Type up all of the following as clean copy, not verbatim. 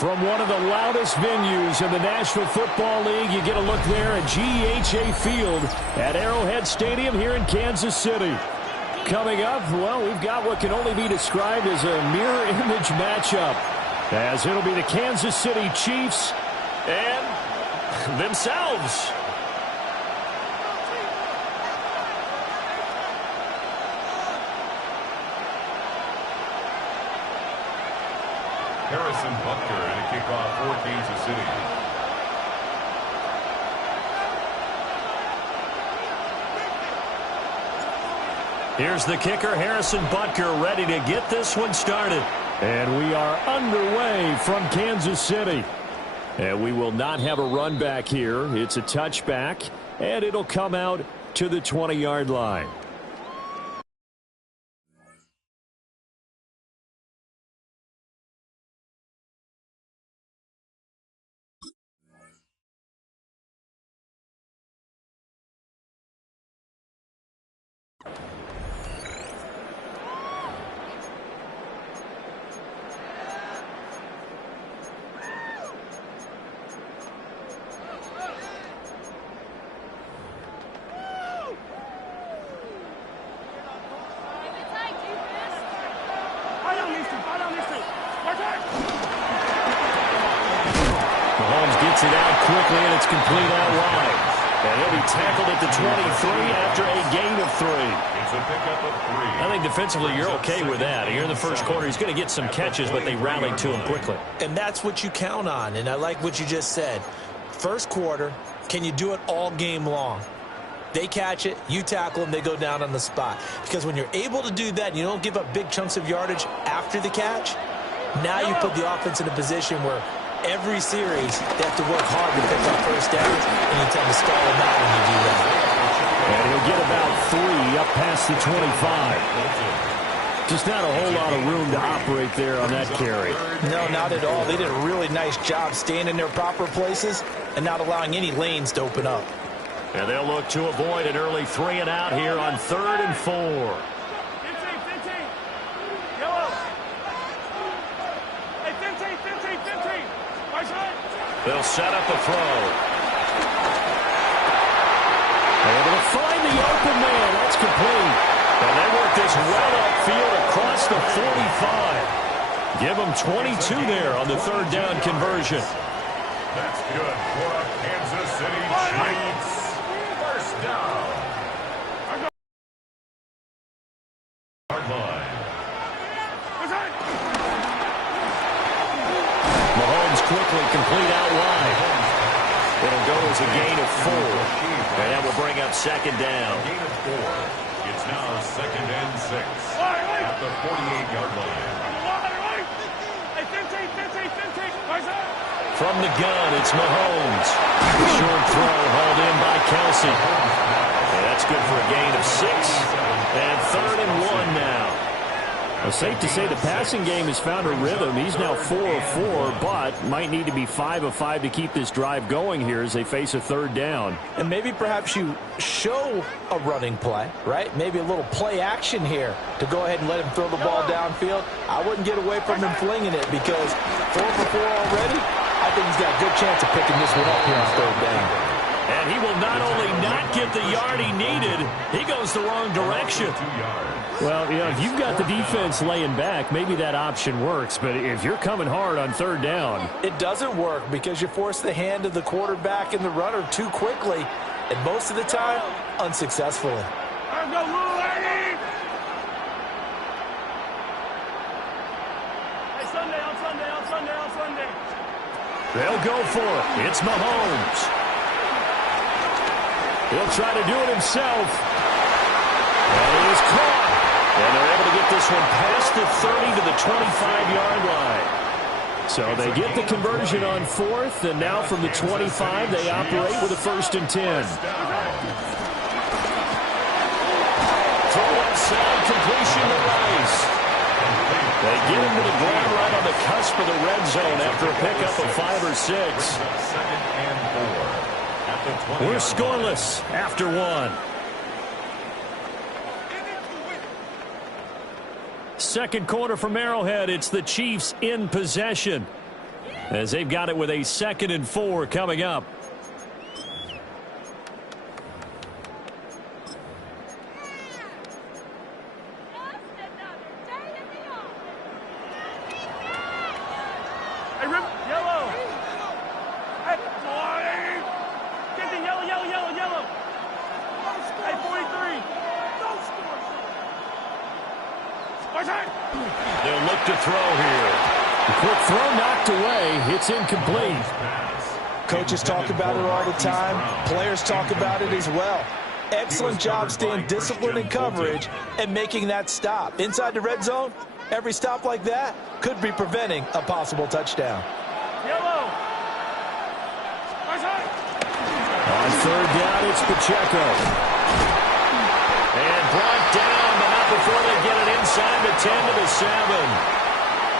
From one of the loudest venues in the National Football League, you get a look there at GEHA Field at Arrowhead Stadium here in Kansas City. Coming up, well, we've got what can only be described as a mirror image matchup, as it'll be the Kansas City Chiefs and themselves. Harrison Butker and a kickoff for Kansas City. Here's the kicker, Harrison Butker, ready to get this one started. And we are underway from Kansas City. And we will not have a run back here. It's a touchback, and it'll come out to the 20-yard line. Gets it out quickly, and it's complete out wide. And he'll be tackled at the 23 after a gain of 3. It's a pickup of 3. I think defensively you're okay with that. Here in the first quarter, he's going to get some catches, but they rallied to him quickly. And that's what you count on, and I like what you just said. First quarter, can you do it all game long? They catch it, you tackle them, they go down on the spot. Because when you're able to do that and you don't give up big chunks of yardage after the catch, now you put the offense in a position where every series, they have to work hard to pick up first downs, and you tend to stall them out when you do that. And he'll get about 3 up past the 25. Just not a whole lot of room to operate there on that carry. No, not at all. They did a really nice job staying in their proper places and not allowing any lanes to open up. And they'll look to avoid an early 3 and out here on 3rd and 4. They'll set up a throw. Able to find the open man. That's complete. And they work this well upfield across the 45. Give them 22 there on the 3rd down conversion. That's good for a Kansas City Chiefs. First down. Hard line. Mahomes quickly complete out wide. It'll go as a gain of 4. And that will bring up 2nd down. Gain of 4. It's now 2nd and 6 at the 48-yard line. From the gun, it's Mahomes. Short throw hauled in by Kelsey. And that's good for a gain of 6. And 3rd and 1 now. Well, safe to say the passing game has found a rhythm. He's now 4 of 4, but might need to be 5 of 5 to keep this drive going here as they face a 3rd down. And maybe perhaps you show a running play, right? Maybe a little play action here to go ahead and let him throw the ball downfield. I wouldn't get away from him flinging it because 4 for 4 already, I think he's got a good chance of picking this one up here on 3rd down. And he will not only not get the yard he needed, he goes the wrong direction. Well, you know, if you've got the defense laying back, maybe that option works. But if you're coming hard on 3rd down, it doesn't work because you force the hand of the quarterback and the runner too quickly. And most of the time, unsuccessfully. They'll go for it. It's Mahomes. He'll try to do it himself. And he is caught. And they're able to get this one past the 30 to the 25-yard line. So they get the conversion on 4th, and now from the 25, they operate with a 1st and 10. Throw outside, completion to Rice. They get him to the ground right on the cusp of the red zone after a pickup of 5 or 6. 2nd and 4. We're scoreless after 1. Second quarter from Arrowhead. It's the Chiefs in possession. as they've got it with a 2nd and 4 coming up. They'll look to throw here. The quick throw knocked away. It's incomplete. Coaches talk about it all the time. Players talk about it as well. Excellent job staying disciplined in coverage and making that stop. Inside the red zone, every stop like that could be preventing a possible touchdown. On 3rd down, it's Pacheco. And brought down, but not before they get it inside the 10 to the 7.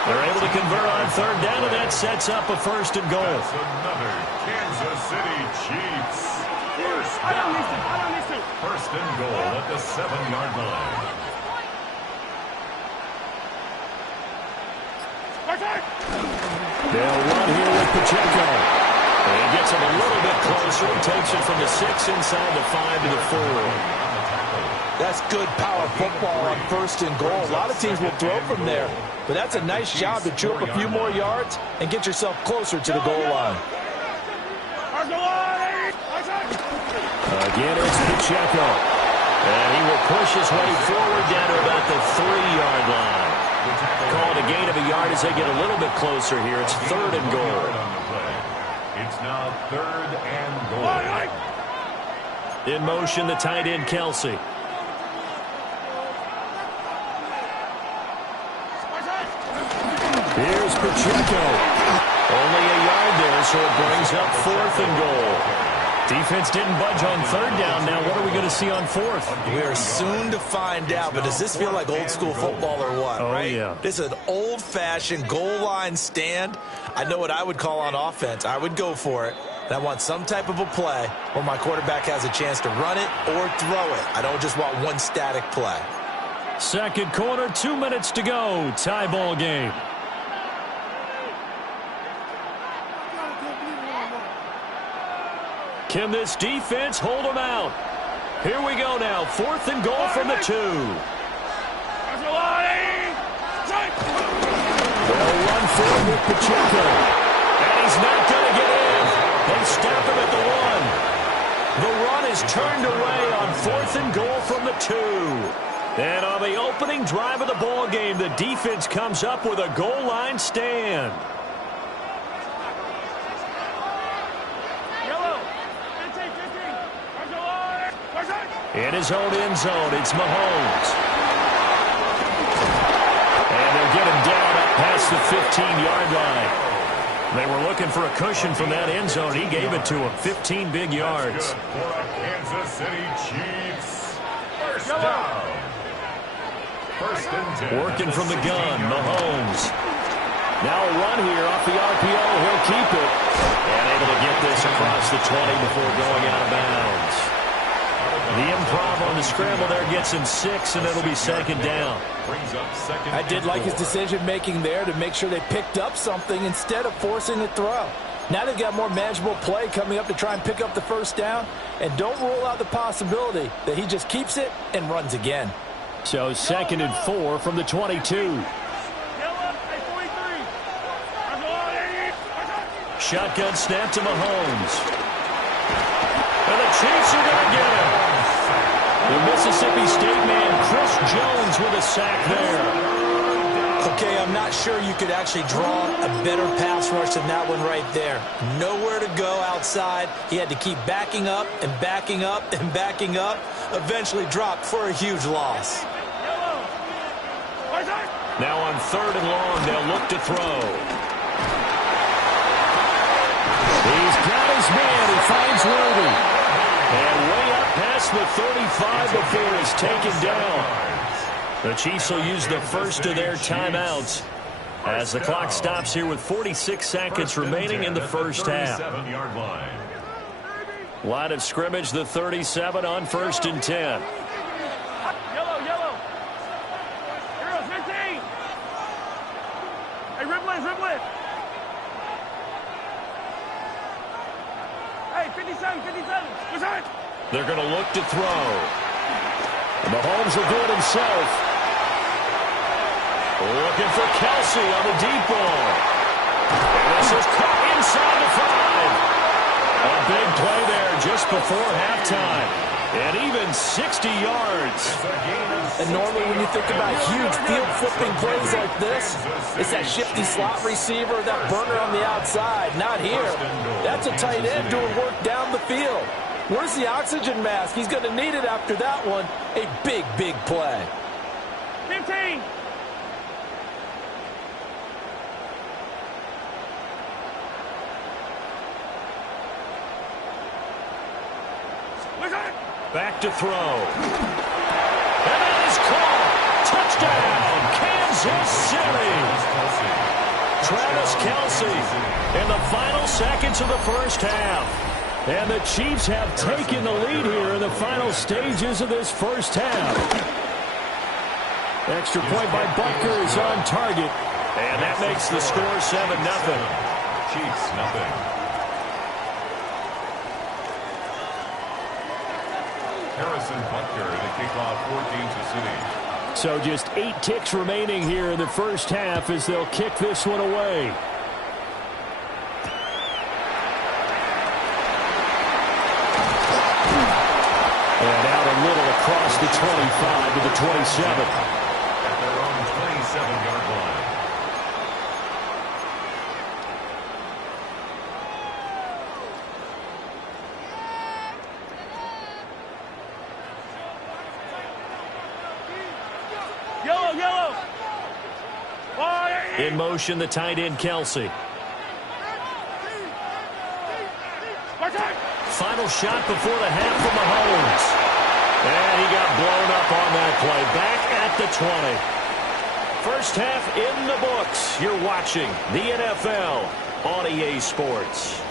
They're able to convert on 3rd down, and that sets up a 1st and goal. That's another Kansas City Chiefs. First down. 1st and goal at the 7-yard line. They'll run here with Pacheco. And he gets him a little bit closer. He takes it from the 6 inside the 5 to the 4. That's good power football on 1st and goal. A lot of teams will throw from there, but that's a nice job to chew up a few more yards and get yourself closer to the goal line. Again, it's Pacheco. And he will push his way forward down to about the 3-yard line. Called a gain of a yard as they get a little bit closer here. It's 3rd and goal. It's now 3rd and goal. In motion, the tight end, Kelsey. Here's Pacheco. Only a yard there, so it brings up 4th and goal. Defense didn't budge on 3rd down. Now what are we going to see on 4th? We are soon to find out, but does this feel like old school football or what, right? Yeah. This is an old-fashioned goal line stand. I know what I would call on offense. I would go for it. And I want some type of a play where my quarterback has a chance to run it or throw it. I don't just want one static play. 2nd quarter, 2 minutes to go. Tie ball game. Can this defense hold them out? Here we go now. 4th and goal from the 2. They'll run forward with Pacheco. And he's not going to get in. They stop him at the 1. The run is turned away on 4th and goal from the 2. And on the opening drive of the ball game, the defense comes up with a goal line stand. In his own end zone, it's Mahomes. And they'll get him down up past the 15-yard line. They were looking for a cushion from that end zone. He gave it to him. 15 big yards. For Kansas City Chiefs. First down. 1st and 10. Working from the gun, Mahomes. Now a run here off the RPO. He'll keep it. And able to get this across the 20 before going out of bounds. The improv on the scramble there gets him 6, and it'll be 2nd down. I did like his decision-making there to make sure they picked up something instead of forcing a throw. Now they've got more manageable play coming up to try and pick up the 1st down, and don't rule out the possibility that he just keeps it and runs again. So 2nd and 4 from the 22. Shotgun snap to Mahomes. And the Chiefs are going to get him. The Mississippi State man, Chris Jones, with a sack there. Okay, I'm not sure you could actually draw a better pass rush than that one right there. Nowhere to go outside. He had to keep backing up and backing up and backing up. Eventually dropped for a huge loss. Now on 3rd and long, they'll look to throw. He's got his man. He finds Ruby. And way up past the 35 before he's taken down. The Chiefs will use the first of their timeouts as the clock stops here with 46 seconds remaining in the first half. Line of scrimmage, the 37 on 1st and 10. Yellow. Heroes, 15. Hey, rip it. 57, 57. What's that? They're going to look to throw. Mahomes will do it himself. Looking for Kelsey on the deep ball. And this is caught inside the 5. A big play there just before halftime. And even 60 yards. And normally when you think about huge field-flipping plays like this, it's that shifty slot receiver, that burner on the outside. Not here. That's a tight end doing work down the field. Where's the oxygen mask? He's going to need it after that one. A big, big play. 15. Back to throw. And that is caught. Touchdown, Kansas City. Travis Kelce in the final seconds of the first half. And the Chiefs have taken the lead here in the final stages of this first half. Extra point by Butker is on target. And that makes the score 7-0. Chiefs, nothing. Harrison Butker to kick off for Kansas City. So just 8 ticks remaining here in the first half as they'll kick this one away. And out a little across the 25 to the 27. At their own 27-yard line. In motion, the tight end, Kelsey. Final shot before the half from Mahomes. And he got blown up on that play. Back at the 20. First half in the books. You're watching the NFL on EA Sports.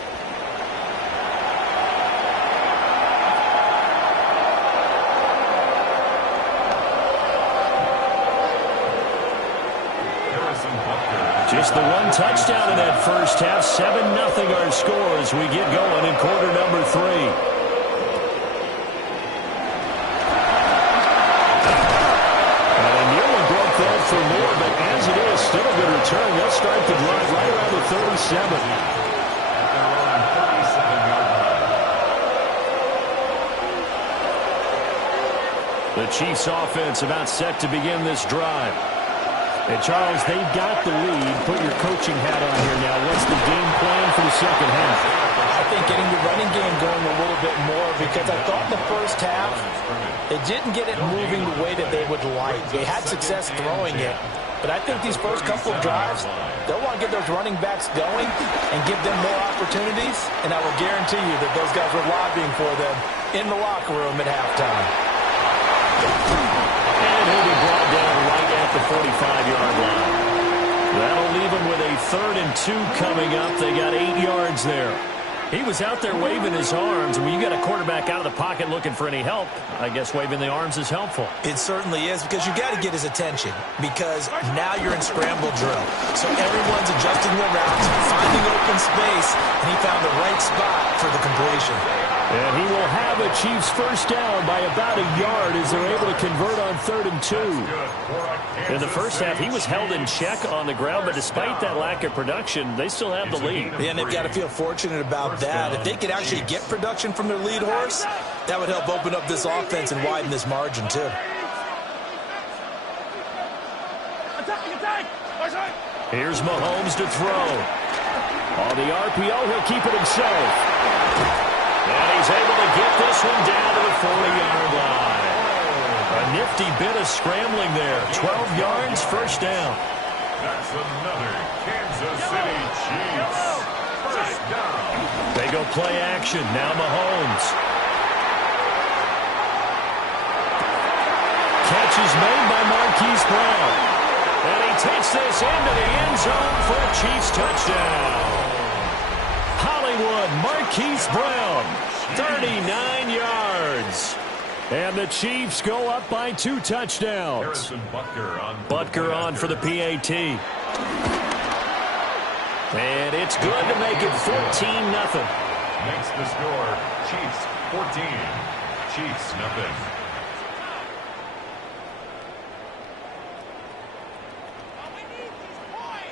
Just the one touchdown in that first half. 7-0 our score as we get going in quarter number 3. And nearly broke that for more, but as it is, still a good return. They'll start the drive right around the 37. At their own 37-yard line. The Chiefs offense about set to begin this drive. And, Charles, they've got the lead. Put your coaching hat on here now. What's the game plan for the second half? I think getting the running game going a little bit more because I thought in the first half they didn't get it moving the way that they would like. They had success throwing it. But I think these first couple of drives, they'll want to get those running backs going and give them more opportunities. And I will guarantee you that those guys were lobbying for them in the locker room at halftime. And he'll be brought down right at the 45-yard line. That'll leave him with a 3rd and 2 coming up. They got 8 yards there. He was out there waving his arms. When you got a quarterback out of the pocket looking for any help, I guess waving the arms is helpful. It certainly is because you got to get his attention because now you're in scramble drill. So everyone's adjusting their routes, finding open space, and he found the right spot for the completion. And he will have a Chiefs first down by about a yard as they're able to convert on 3rd and 2. In the first half, he was held in check on the ground, but despite that lack of production, they still have the lead. Yeah, and they've got to feel fortunate about that. If they could actually get production from their lead horse, that would help open up this offense and widen this margin, too. Here's Mahomes to throw. On the RPO, he'll keep it himself. And he's able to get this one down to the 40-yard line. A nifty bit of scrambling there. 12 yards, first down. That's another Kansas City Chiefs first down. They go play action. Now Mahomes. Catch is made by Marquise Brown. And he takes this into the end zone for a Chiefs touchdown. Hollywood, Marquise Brown, 39 yards. And the Chiefs go up by 2 touchdowns. Harrison Butker on for the PAT. And it's good to make it 14-0. makes the score Chiefs 14, Chiefs nothing.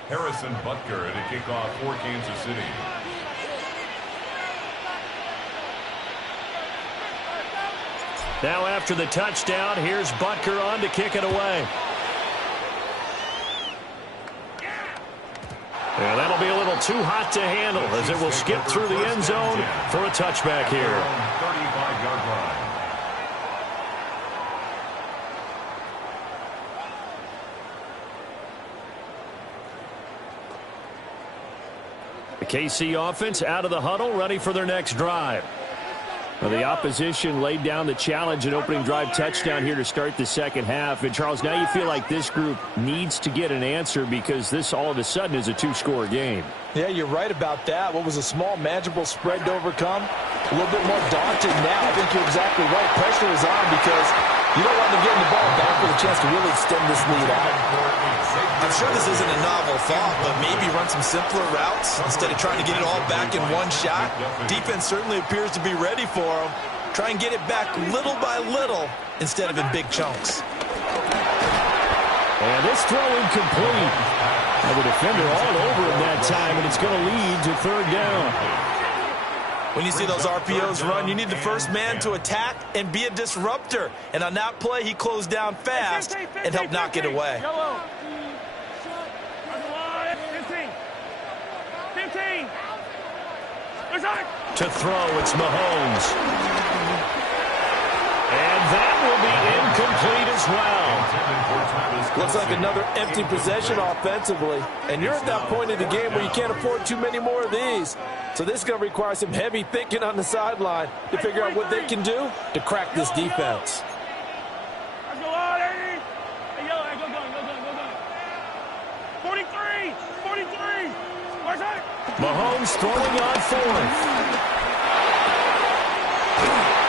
Harrison Butker to kick off for Kansas City. Now after the touchdown, here's Butker on to kick it away. And that'll be a little too hot to handle as it will skip through the end zone for a touchback here. 35-yard line. The KC offense out of the huddle, ready for their next drive. Well, the opposition laid down the challenge and opening drive touchdown here to start the second half. And, Charles, now you feel like this group needs to get an answer because this all of a sudden is a two-score game. Yeah, you're right about that. What was a small, manageable spread to overcome, a little bit more daunting now. I think you're exactly right. Pressure is on because you don't want them getting the ball back with a chance to really extend this lead out. I'm sure this isn't a novel thought, but maybe run some simpler routes instead of trying to get it all back in one shot. Defense certainly appears to be ready for them. Try and get it back little by little instead of in big chunks. And this throw incomplete. And the defender all over him that time, and it's going to lead to third down. When you see those RPOs run, you need the first man to attack and be a disruptor. And on that play, he closed down fast and helped knock it away. 15. To throw, it's Mahomes. And that will be incomplete as well. Looks like another empty possession offensively. And you're at that point in the game where you can't afford too many more of these. So this is going to require some heavy thinking on the sideline to figure out what they can do to crack this defense. Let's go on, Eddie. Hey, yo, go. 43. Where's that? Mahomes throwing on fourth.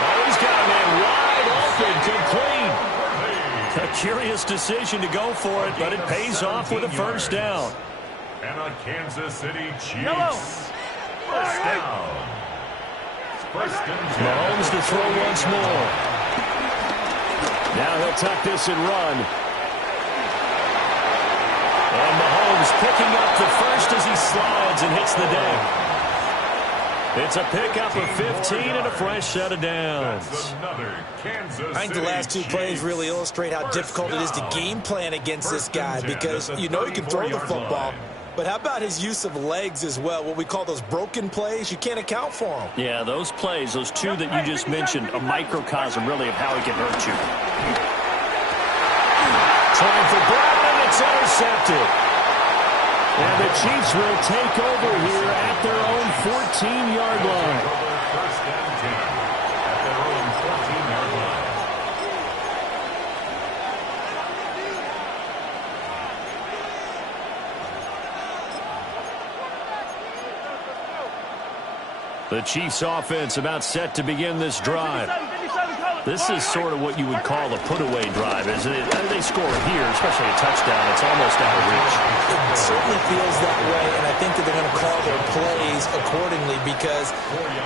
Oh, he's got a man wide open, complete. A curious decision to go for it, but it pays off with a first down. And a Kansas City Chiefs. First down. First and 10. Mahomes to throw once more. Now he'll tuck this and run. And Mahomes picking up the first as he slides and hits the deck. It's a pickup of 15 and a fresh set of downs. I think the last two plays really illustrate how difficult it is to game plan against this guy because you know he can throw the football. But how about his use of legs as well? What we call those broken plays, you can't account for them. Yeah, those plays, those two that you just mentioned, a microcosm really of how he can hurt you. Trying for Brown, and it's intercepted. And the Chiefs will take over here at their own 14-yard line. First and 10 at their own 14-yard line. The Chiefs offense about set to begin this drive. This is sort of what you would call a put-away drive, isn't it? They score here, especially a touchdown. It's almost out of reach. It certainly feels that way, and I think that they're going to call their plays accordingly because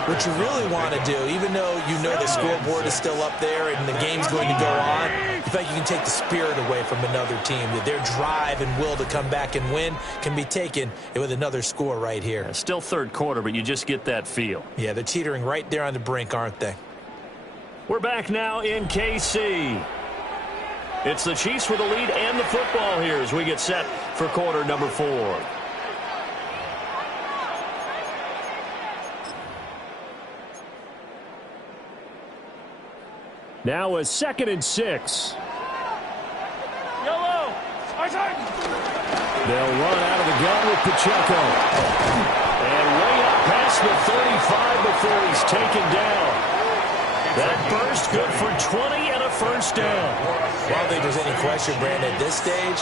what you really want to do, even though you know the scoreboard is still up there and the game's going to go on, in fact, you can take the spirit away from another team. That their drive and will to come back and win can be taken with another score right here. Still third quarter, but you just get that feel. Yeah, they're teetering right there on the brink, aren't they? We're back now in KC. It's the Chiefs with the lead and the football here as we get set for quarter number 4. Now a 2nd and 6. Yellow. They'll run out of the gun with Pacheco. And way up past the 35 before he's taken down. That burst good for 20 and a first down. Well, I don't think there's any question, Brandon, at this stage,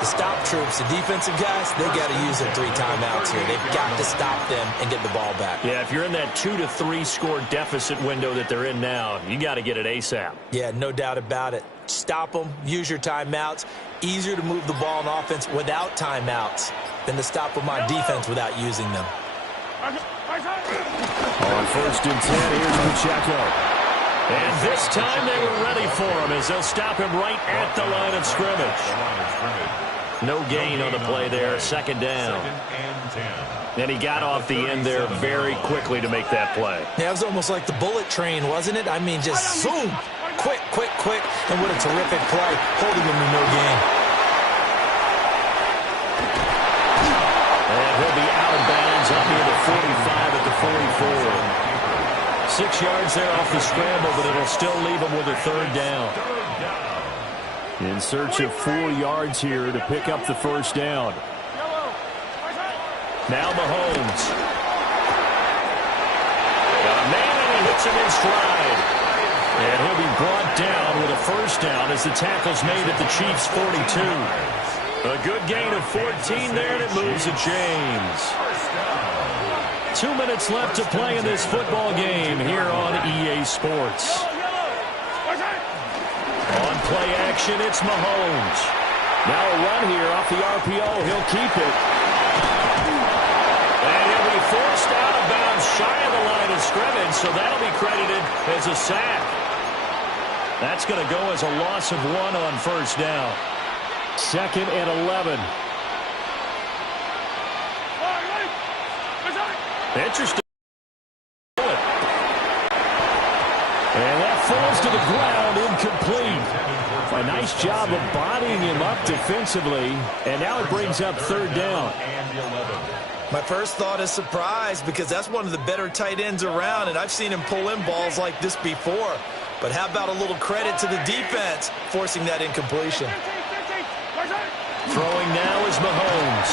the stop troops, the defensive guys, they got to use their 3 timeouts here. They've got to stop them and get the ball back. Yeah, if you're in that 2 to 3 score deficit window that they're in now, you got to get it ASAP. Yeah, no doubt about it. Stop them, use your timeouts. Easier to move the ball on offense without timeouts than to stop them on defense without using them. On 1st and 10, here's Pacheco. And this time they were ready for him as they'll stop him right at the line of scrimmage. No gain on the play there, 2nd down. And he got off the end there very quickly to make that play. Yeah, it was almost like the bullet train, wasn't it? I mean, just zoom. Quick, quick, quick. And what a terrific play, holding him to no gain. And he'll be out of bounds up near the 45 at the 44. 6 yards there off the scramble, but it'll still leave him with a 3rd down. In search of 4 yards here to pick up the 1st down. Now Mahomes. Got a man and he hits him in stride. And he'll be brought down with a 1st down as the tackle's made at the Chiefs' 42. A good gain of 14 there, and it moves the chains. 2 minutes left to play in this football game here on EA Sports. On play action, it's Mahomes. Now a run here off the RPO. He'll keep it. And he'll be forced out of bounds shy of the line of scrimmage, so that'll be credited as a sack. That's going to go as a loss of 1 on 1st down. 2nd and 11. Interesting. And that falls to the ground, incomplete. A nice job of bodying him up defensively, and now it brings up 3rd down. My first thought is surprise, because that's one of the better tight ends around, and I've seen him pull in balls like this before. But how about a little credit to the defense forcing that incompletion? Throwing now is Mahomes.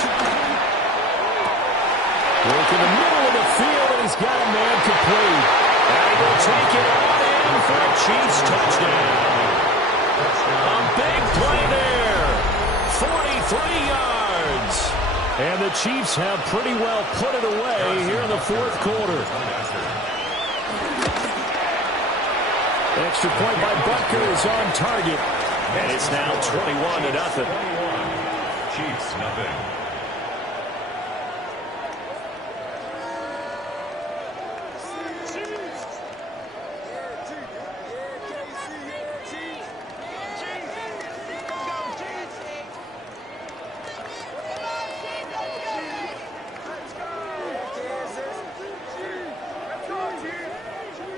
Work in the middle of the field, and he's got a man complete. And he will take it on in for a Chiefs touchdown. A big play there. 43 yards. And the Chiefs have pretty well put it away here in the 4th quarter. Extra point by Butker is on target. And it's now 21-0. Chiefs, nothing.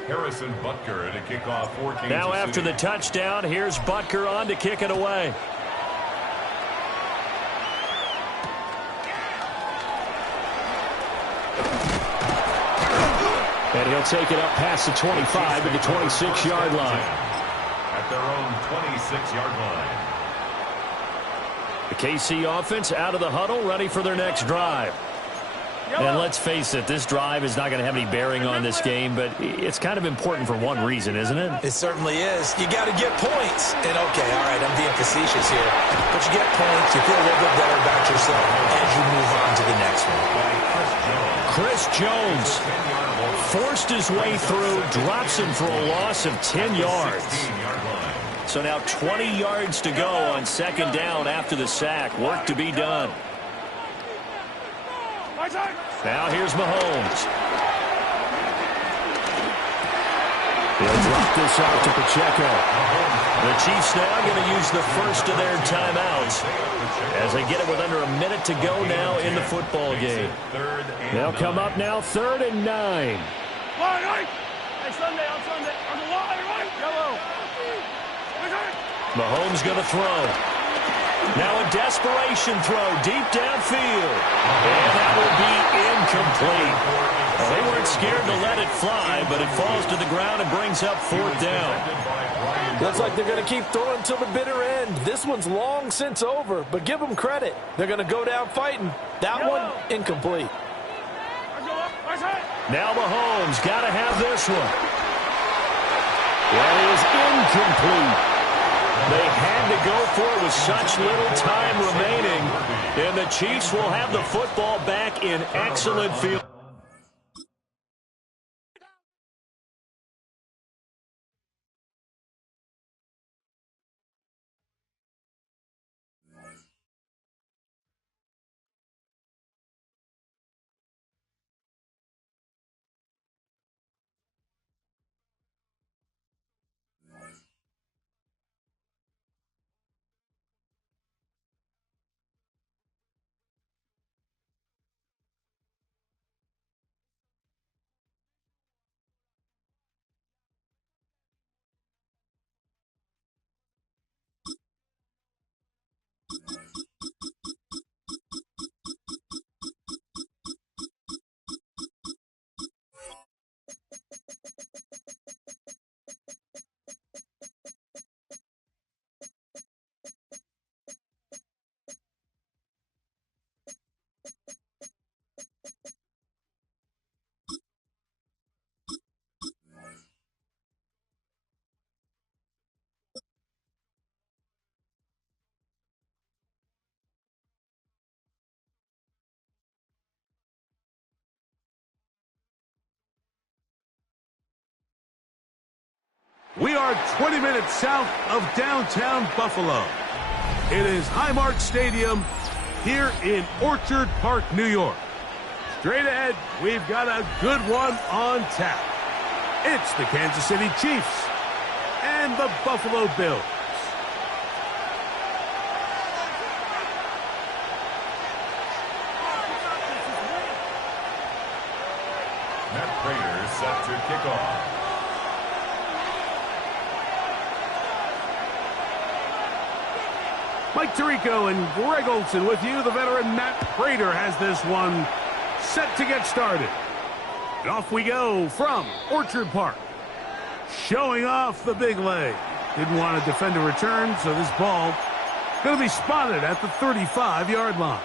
Harrison Butker to kick off for Kansas Now after City. the touchdown, here's Butker on to kick it away. And he'll take it up past the 25 to the 26-yard line. At their own 26-yard line. The KC offense out of the huddle, ready for their next drive. And let's face it, this drive is not going to have any bearing on this game, but it's kind of important for one reason, isn't it? It certainly is. You got to get points. And, okay, all right, I'm being facetious here. But you get points, you feel a little bit better about yourself as you move on to the next one. Chris Jones forced his way through, drops him for a loss of 10 yards. So now 20 yards to go on 2nd down after the sack. Work to be done. Now here's Mahomes. He'll drop this out to Pacheco. The Chiefs now going to use the first of their timeouts as they get it with under a minute to go now in the football game. They'll come up now 3rd and 9. Mahomes going to throw. Now a desperation throw deep downfield. And that will be incomplete. Well, they weren't scared to let it fly, but it falls to the ground and brings up 4th down. Looks like they're going to keep throwing till the bitter end. This one's long since over, but give them credit. They're going to go down fighting. That one, incomplete. Now Mahomes got to have this one. Well, it is incomplete. They had to go for it with such little time remaining. And the Chiefs will have the football back in excellent field. We are 20 minutes south of downtown Buffalo. It is Highmark Stadium here in Orchard Park, New York. Straight ahead, we've got a good one on tap. It's the Kansas City Chiefs and the Buffalo Bills. Matt Prater set to kick off. Mike Tirico and Greg Olson with you. The veteran Matt Prater has this one set to get started. And off we go from Orchard Park. Showing off the big leg. Didn't want to defend a return, so this ball going to be spotted at the 35-yard line.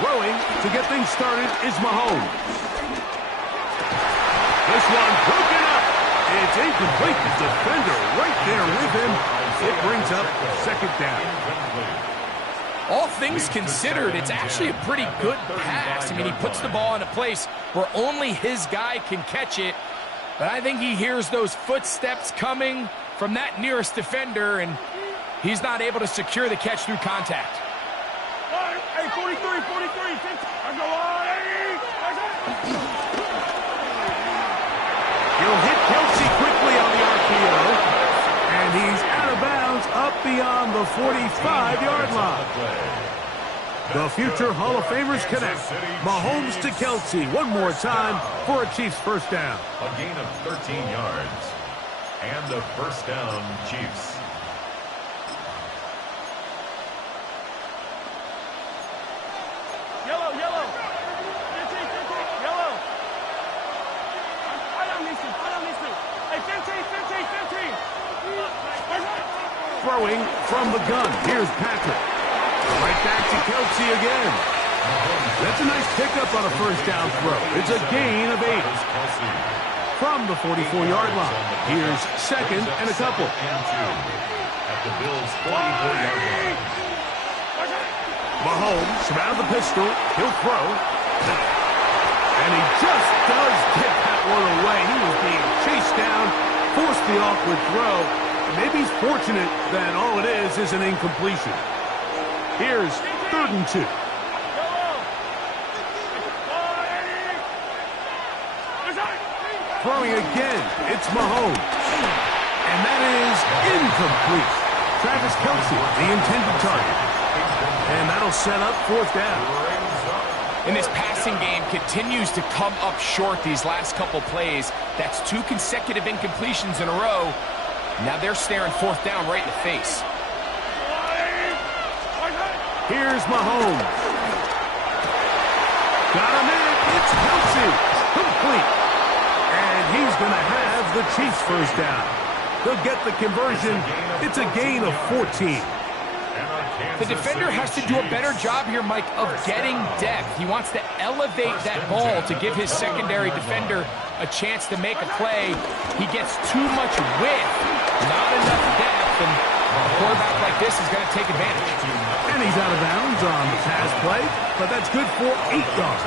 Throwing to get things started is Mahomes. This one broken up. It's incomplete. The defender right there with him. It brings up second down. All things considered, it's actually a pretty good pass. I mean, he puts the ball in a place where only his guy can catch it. But I think he hears those footsteps coming from that nearest defender, and he's not able to secure the catch through contact. Hey, 43, 43, 50. Let's go on, 80. He'll hit Kelsey quickly on the RPO, and he's out of bounds up beyond the 45-yard line. The future Hall of Famers connect. Mahomes to Kelsey one more time for a Chiefs first down. A gain of 13 yards and a first down, Chiefs. Yellow. 15, yellow. I don't need to. Hey, 15. Throwing from the gun. Here's Patrick. Right back to Kelsey again. That's a nice pickup on a first down throw. It's a gain of 8. From the 44-yard line. Here's second and a couple. At the Bills' 44-yard line. Mahomes around the pistol. He'll throw. And he just does get that one away. He was being chased down, forced the awkward throw. And maybe he's fortunate that all it is an incompletion. Here's 3rd and 2. Throwing again. It's Mahomes. And that is incomplete. Travis Kelsey, the intended target. And that'll set up 4th down. And this passing game continues to come up short these last couple plays. That's 2 consecutive incompletions in a row. Now they're staring 4th down right in the face. Here's Mahomes. Got him in. It's Kelsey. Complete. And he's going to have the Chiefs first down. They'll get the conversion. It's a gain of 14. The defender has to do a better job here, Mike, of getting depth. He wants to elevate that ball to give his secondary defender a chance to make a play. He gets too much width, not enough depth, and a quarterback like this is going to take advantage. And he's out of bounds on the pass play, but that's good for 8 yards.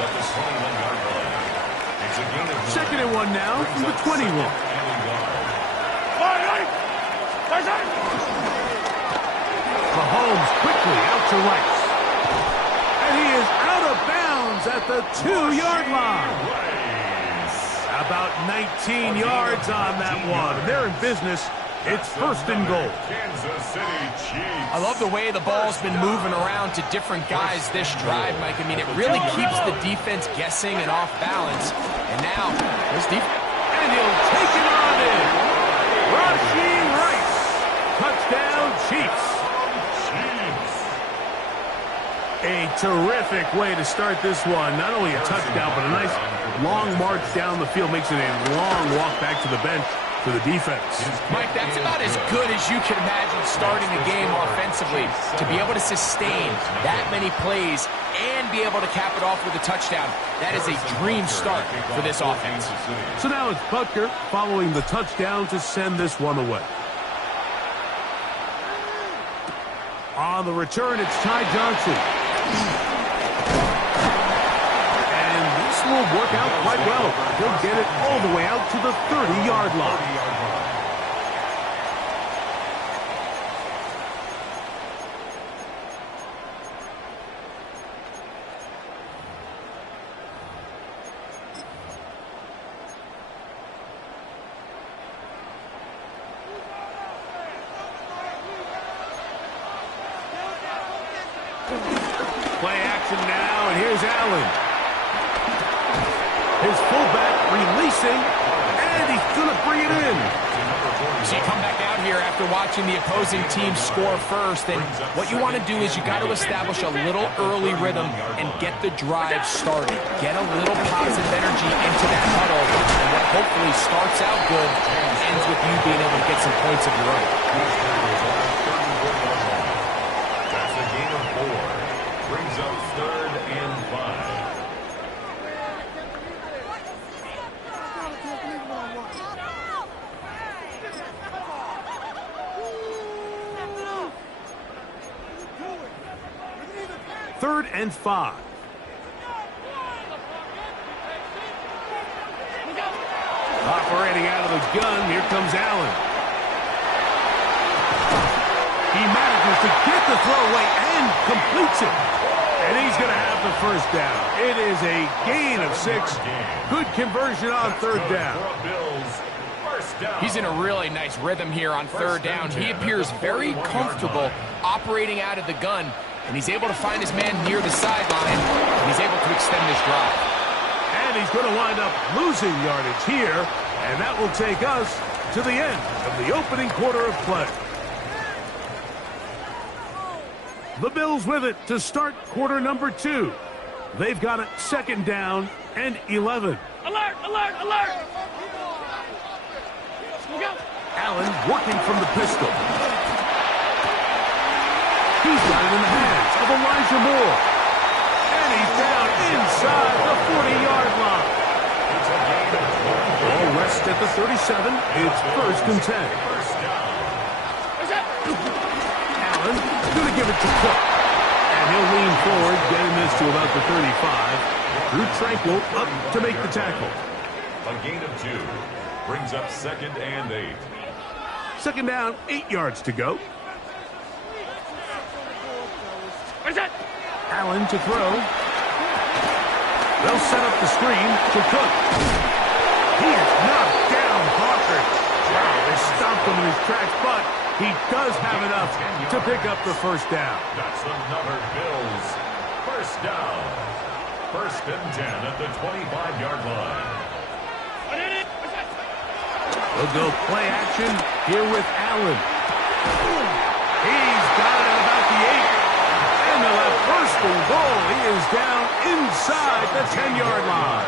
Second and 1 now from the 21. Mahomes quickly out to Rice. And he is out of bounds at the 2-yard line. About 19 yards on that one. They're in business. It's 1st and goal. I love the way the ball's been moving around to different guys this drive, Mike. I mean, it really keeps the defense guessing and off balance. And now, this defense. And he'll take it on in. Rashee Rice. Touchdown, Chiefs. A terrific way to start this one. Not only a touchdown, but a nice long march down the field. Makes it a long walk back to the bench for the defense. Mike, that's about as good as you can imagine starting a game offensively. To be able to sustain that many plays and be able to cap it off with a touchdown, that is a dream start for this offense. So now it's Butker following the touchdown to send this one away. On the return, it's Ty Johnson. And this will work out quite well. He'll get it all the way out to the 30-yard line. Play action now, and here's Allen. His fullback releasing, and he's going to bring it in. So you come back out here after watching the opposing team score first, and what you want to do is you got to establish a little early rhythm and get the drive started. Get a little positive energy into that huddle, and what hopefully starts out good and ends with you being able to get some points of your own. That's a gain of 4. Brings up 3rd and 5. Third and 5. Operating out of the gun, here comes Allen. He manages to get the throw away and completes it. And he's going to have the first down. It is a gain of 6. Good conversion on 3rd down. He's in a really nice rhythm here on 3rd down. He appears very comfortable operating out of the gun, and he's able to find his man near the sideline, and he's able to extend his drive. And he's going to wind up losing yardage here, and that will take us to the end of the opening quarter of play. The Bills with it to start quarter number 2. They've got it 2nd down and 11. Alert, alert, alert! Allen working from the pistol. He's got it in the hands of Elijah Moore. And he's down inside the 40-yard line. Ball rests at the 37. It's 1st and 10. Allen going to give it to Cook. And he'll lean forward, getting this to about the 35. Drew Tranquil up to make the tackle. A gain of 2. Brings up 2nd and 8. 2nd down, 8 yards to go. Allen to throw. They'll set up the screen to Cook. He is knocked down hard. Wow, they stopped him in his tracks, but he does have enough to pick up the 1st down. That's another Bills 1st down. 1st and 10 at the 25-yard line. We'll go play action here with Allen. He's got it at about the 8. And they'll have 1st and goal. He is down inside the 10-yard line.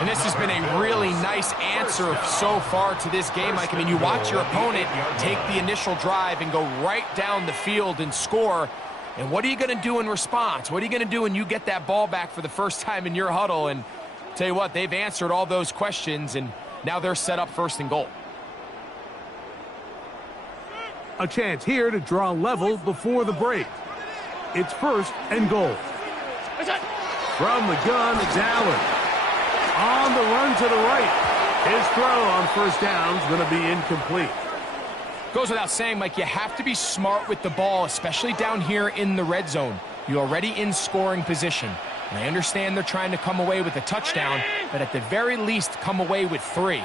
And this has been a really nice answer so far to this game, Mike. I mean, you watch your opponent take the initial drive and go right down the field and score. And what are you going to do in response? What are you going to do when you get that ball back for the first time in your huddle? And tell you what, they've answered all those questions, and now they're set up 1st and goal. A chance here to draw level before the break. It's 1st and goal. From the gun, it's Allen. On the run to the right. His throw on 1st down is going to be incomplete. Goes without saying, Mike, you have to be smart with the ball, especially down here in the red zone. You're already in scoring position. And I understand they're trying to come away with a touchdown, but at the very least, come away with 3.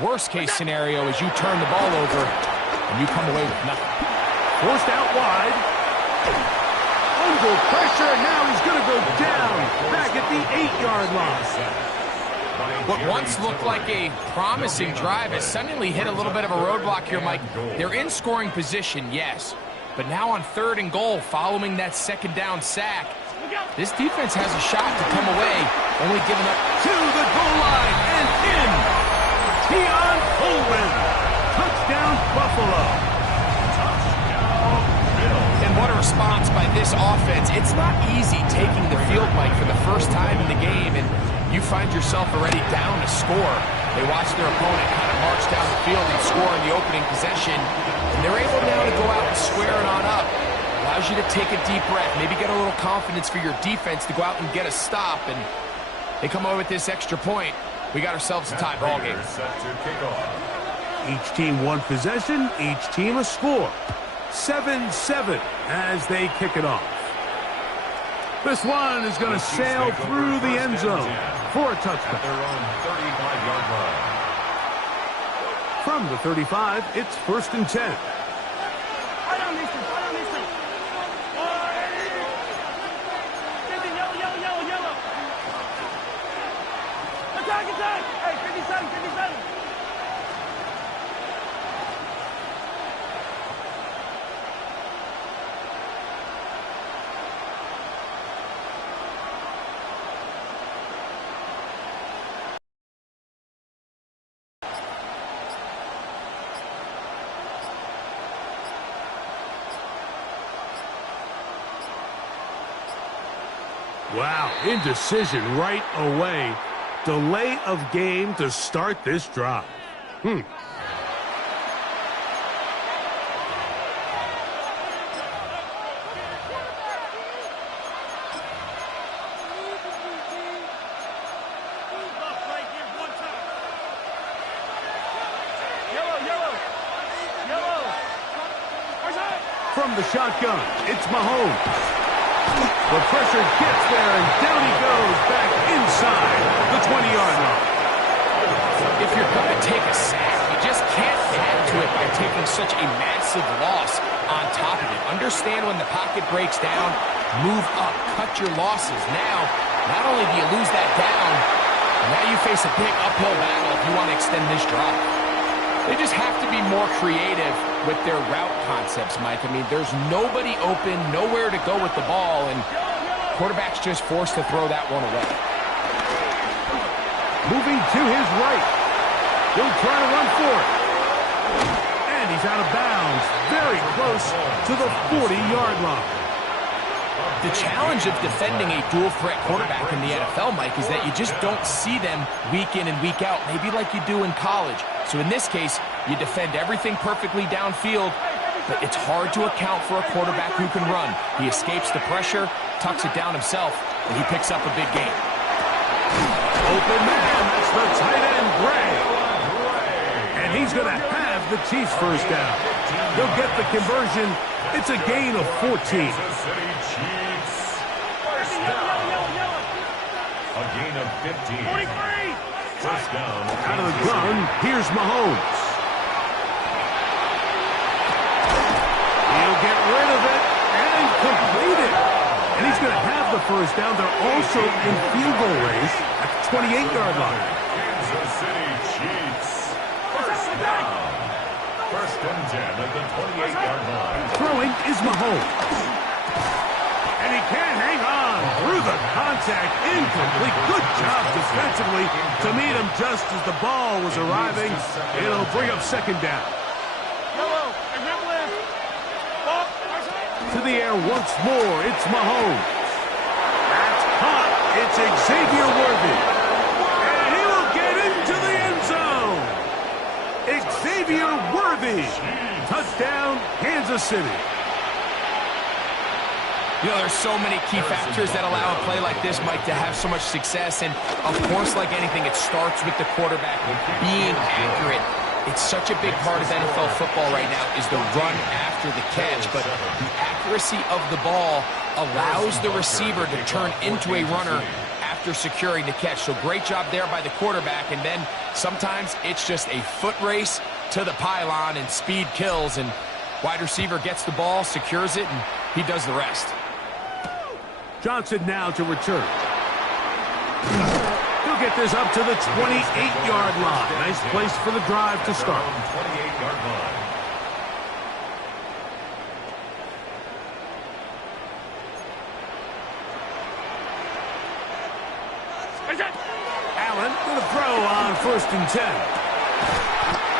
Worst case scenario is you turn the ball over and you come away with nothing. Forced out wide. Under pressure, and now he's going to go down back at the 8-yard line. What once looked like a promising drive has suddenly hit a little bit of a roadblock here, Mike. They're in scoring position, yes, but now on 3rd and goal, following that 2nd down sack, this defense has a shot to come away, only giving up to the goal line and in. Keon Coleman. Touchdown, Buffalo. Touchdown, Bill. And what a response by this offense. It's not easy taking the field, Mike, for the first time in the game, and you find yourself already down to score. They watch their opponent kind of march down the field and score in the opening possession, and they're able now to go out and square it on up. Allows you to take a deep breath, maybe get a little confidence for your defense to go out and get a stop, and they come over with this extra point. We got ourselves a tie ball game. Set to kick off. Each team one possession, each team a score. 7-7 as they kick it off. This one is going to sail through the end zone for a touchdown. At their own 35-yard line. From the 35, it's 1st and 10. Attack! Hey, 57, 57! Wow, indecision right away. Delay of game to start this drive. From the shotgun, it's Mahomes. The pressure gets there, and down he goes back inside the 20-yard line. If you're going to take a sack, you just can't add to it by taking such a massive loss on top of it. Understand when the pocket breaks down, move up, cut your losses. Now, not only do you lose that down, now you face a big uphill battle if you want to extend this drive. They just have to be more creative with their route concepts, Mike. I mean, there's nobody open, nowhere to go with the ball, and quarterback's just forced to throw that one away. Moving to his right. He'll try to run for it. And he's out of bounds, very close to the 40-yard line. The challenge of defending a dual-threat quarterback in the NFL, Mike, is that you just don't see them week in and week out, maybe like you do in college. So in this case, you defend everything perfectly downfield, but it's hard to account for a quarterback who can run. He escapes the pressure, tucks it down himself, and he picks up a big gain. Open man, that's the tight end, Gray. And he's going to have the Chiefs first down. They'll get the conversion. It's a gain of 14. Kansas City Chiefs. First down. A gain of 15. 43! First down. Out of the gun, here's Mahomes. He'll get rid of it and complete it. And he's going to have the first down. They're also in field goal range at the 28-yard line. Kansas City Chiefs. First down. First and 10 at the 28-yard line. Throwing is Mahomes. And he can't hang on through the contact. Incomplete. Good job defensively to meet him just as the ball was arriving. It'll bring up second down. To the air once more. It's Mahomes. That's caught. It's Xavier Worthy. And he will get into the end zone. Xavier Worthy. Touchdown, Kansas City. You know, there's so many key factors that allow a play like this, Mike, to have so much success. And, of course, like anything, it starts with the quarterback being accurate. It's such a big part of NFL football right now is the run after the catch. But the accuracy of the ball allows the receiver to turn into a runner after securing the catch. So great job there by the quarterback. And then sometimes it's just a foot race to the pylon and speed kills. And wide receiver gets the ball, secures it, and he does the rest. Johnson now to return. He'll get this up to the 28-yard line. Nice place for the drive to start. 28-yard line. Allen going to throw on 1st and 10.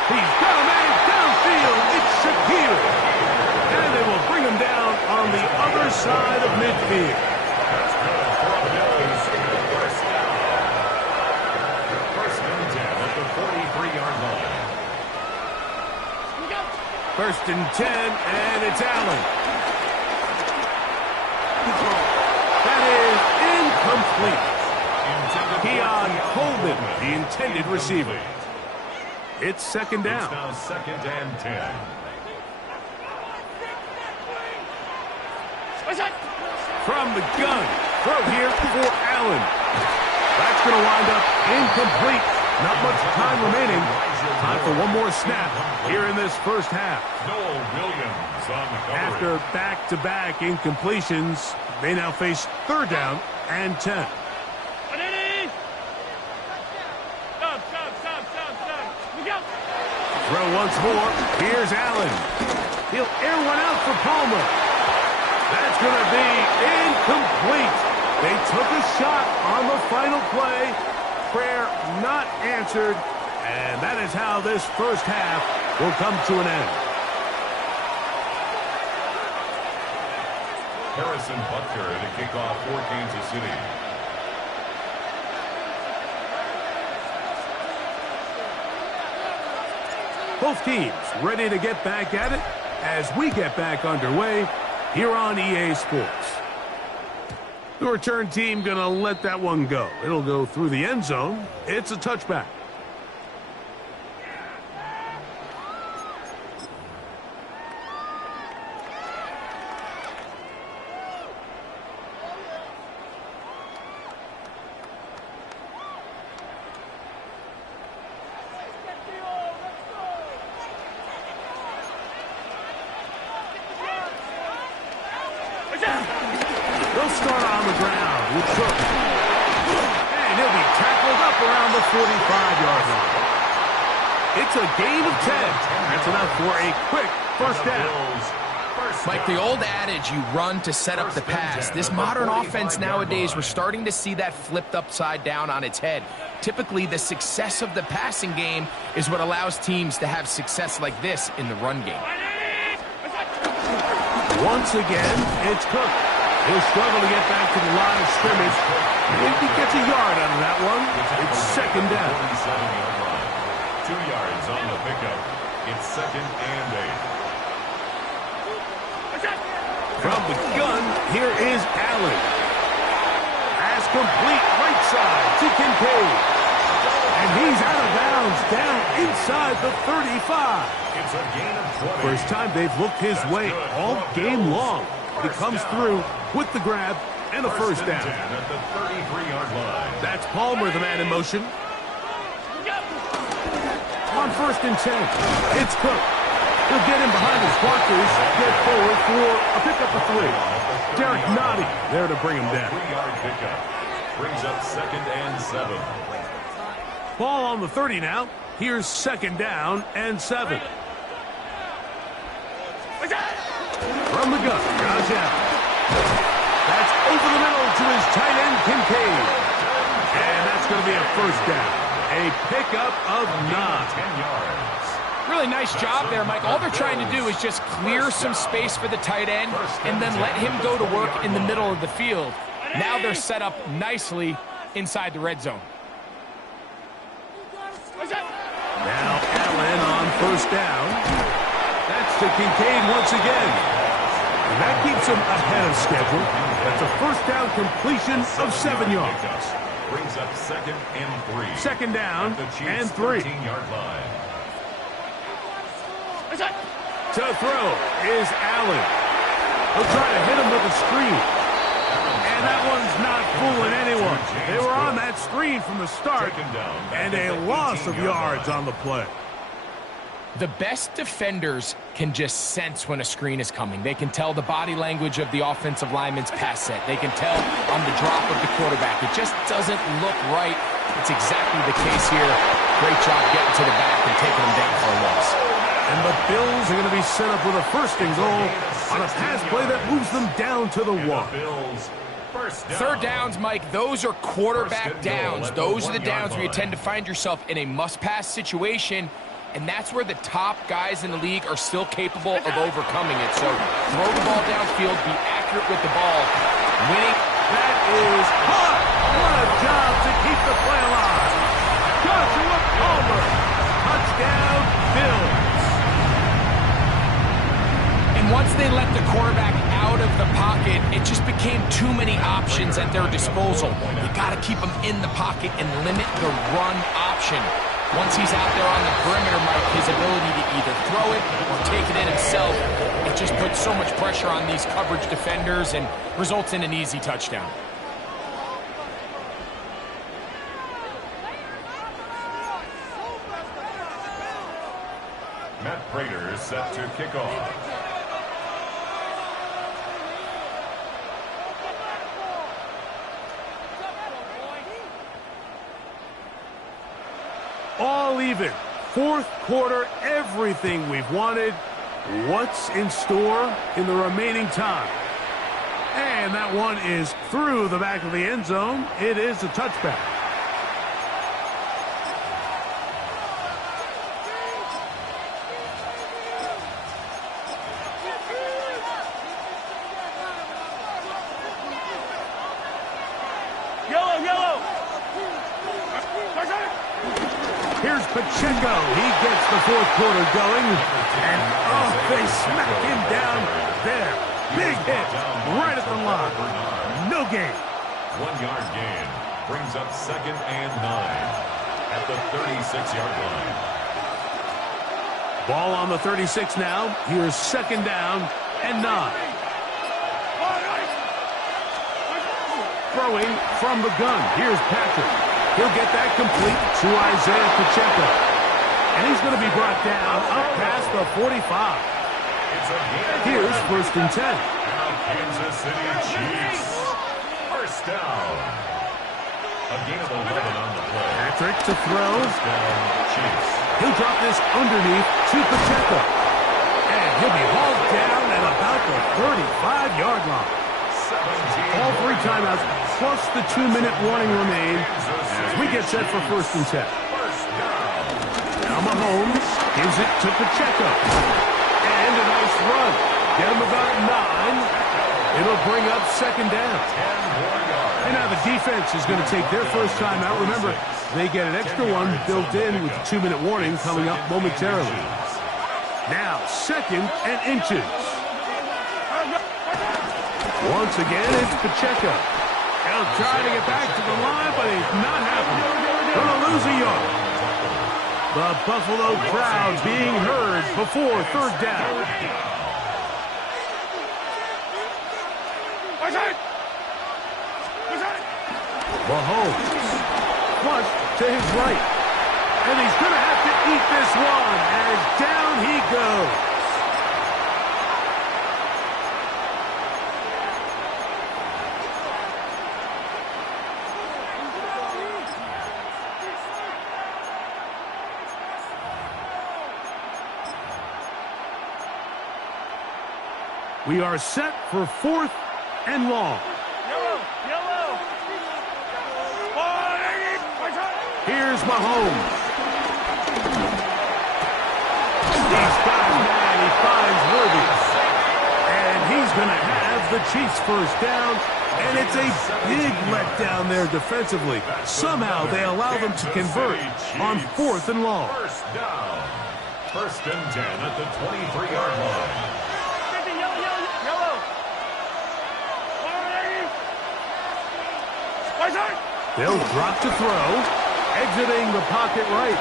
He's got a man downfield. It's Shaquille. And they will bring him down on the other side of midfield. That's good for the Bills. First down. First and 10 at the 43-yard line. First and 10, and it's Allen. That is incomplete. Keon Coleman, the intended receiver. It's second down. It's now second and 10. From the gun, throw here for Allen. That's going to wind up incomplete. Not much time remaining. Time for one more snap here in this first half. Noel Williams on the coverage. After back-to-back incompletions, they now face third down and 10. Throw once more. Here's Allen. He'll air one out for Palmer. That's going to be incomplete. They took a shot on the final play. Prayer not answered. And that is how this first half will come to an end. Harrison Butker to kick off for Kansas City. Both teams ready to get back at it as we get back underway here on EA Sports. The return team going to let that one go. It'll go through the end zone. It's a touchback. They'll start on the ground with Cook. And he'll be tackled up around the 45-yard line. It's a gain of 10. That's enough for a quick first down. Like the old adage, you run to set up the pass. This modern offense nowadays, we're starting to see that flipped upside down on its head. Typically, the success of the passing game is what allows teams to have success like this in the run game. Once again, it's Cook. He'll struggle to get back to the line of scrimmage. If he gets a yard out of that one, it's second down. 2 yards on the pickup. It's second and 8. From the gun, here is Allen. Pass complete right side to Kincaid. And he's out of bounds down inside the 35. It's a gain of 20. First time they've looked his way all game long. He comes through with the grab and a first down. At the 33-yard line. That's Palmer, the man in motion. On first and 10, it's Cook. He'll get in behind his blockers, get forward for a pickup of 3. Derek Noddy there to bring him down. 3-yard pickup. Brings up second and 7. Ball on the 30 now. Here's second down and 7. From the gun, Josh Allen. That's over the middle to his tight end, Kincaid. And that's going to be a first down. A pickup of 9. 10 yards. Really nice job there, Mike. All they're trying to do is just clear some space for the tight end and then let him go to work in the middle of the field. Now they're set up nicely inside the red zone. Now Allen on first down. That's to Kincaid once again. And that keeps him ahead of schedule. That's a first down completion of 7 yards. Brings up second and 3. Second down and 3. 13-yard line. To throw is Allen. He'll try to hit him with a screen. And that one's not fooling anyone. They were on that screen from the start. And a loss of yards on the play. The best defenders can just sense when a screen is coming. They can tell the body language of the offensive lineman's pass set. They can tell on the drop of the quarterback. It just doesn't look right. It's exactly the case here. Great job getting to the back and taking them down for a loss. And the Bills are going to be set up with a first and goal on a pass play that moves them down to the 1. The Bills Third downs, Mike, those are quarterback downs. Those are the downs where you tend to find yourself in a must-pass situation, and that's where the top guys in the league are still capable of overcoming it. So throw the ball downfield, be accurate with the ball. Winning. That is hot. What a job to keep the play alive. Joshua Palmer. Touchdown, Bills. And once they let the quarterback out of the pocket, it just became too many options at their disposal. You got to keep them in the pocket and limit the run option. Once he's out there on the perimeter, Mike, his ability to either throw it or take it in himself, it just puts so much pressure on these coverage defenders and results in an easy touchdown. Matt Prater is set to kick off. All even. Fourth quarter, everything we've wanted. What's in store in the remaining time? And that one is through the back of the end zone. It is a touchback. Here's Pacheco. He gets the fourth quarter going. And, oh, they smack him down there. Big hit right at the line. No gain. 1 yard gain. Brings up 2nd and 9 at the 36-yard line. Ball on the 36 now. Here's 2nd down and 9. Throwing from the gun. Here's Patrick. He'll get that complete to Isaiah Pacheco. And he's going to be brought down up past the 45. Here's 1st and 10. Now Kansas City Chiefs. First down. A gain of 11 on the play. Patrick to throw. First down, Chiefs. He'll drop this underneath to Pacheco. And he'll be hauled down at about the 35-yard line. All 3 timeouts plus the 2-minute warning remain as we get set for 1st and 10. Now Mahomes gives it to Pacheco. And a nice run. Get him about 9. It'll bring up 2nd down. And now the defense is going to take their first timeout. Remember, they get an extra one built in with the 2-minute warning coming up momentarily. Now 2nd and inches. Once again, it's Pacheco. He'll try to get back to the line, but he's not happening. Gonna lose a yard. The Buffalo crowd being heard before 3rd down. Mahomes. Flush to his right. And he's gonna have to eat this one as down he goes. We are set for 4th and long. Here's Mahomes. He's got a man. He finds Worthy. And he's going to have the Chiefs first down. And it's a big letdown there defensively. Somehow they allow them to convert on 4th and long. First down. 1st and 10 at the 23-yard line. They'll drop to throw. Exiting the pocket right.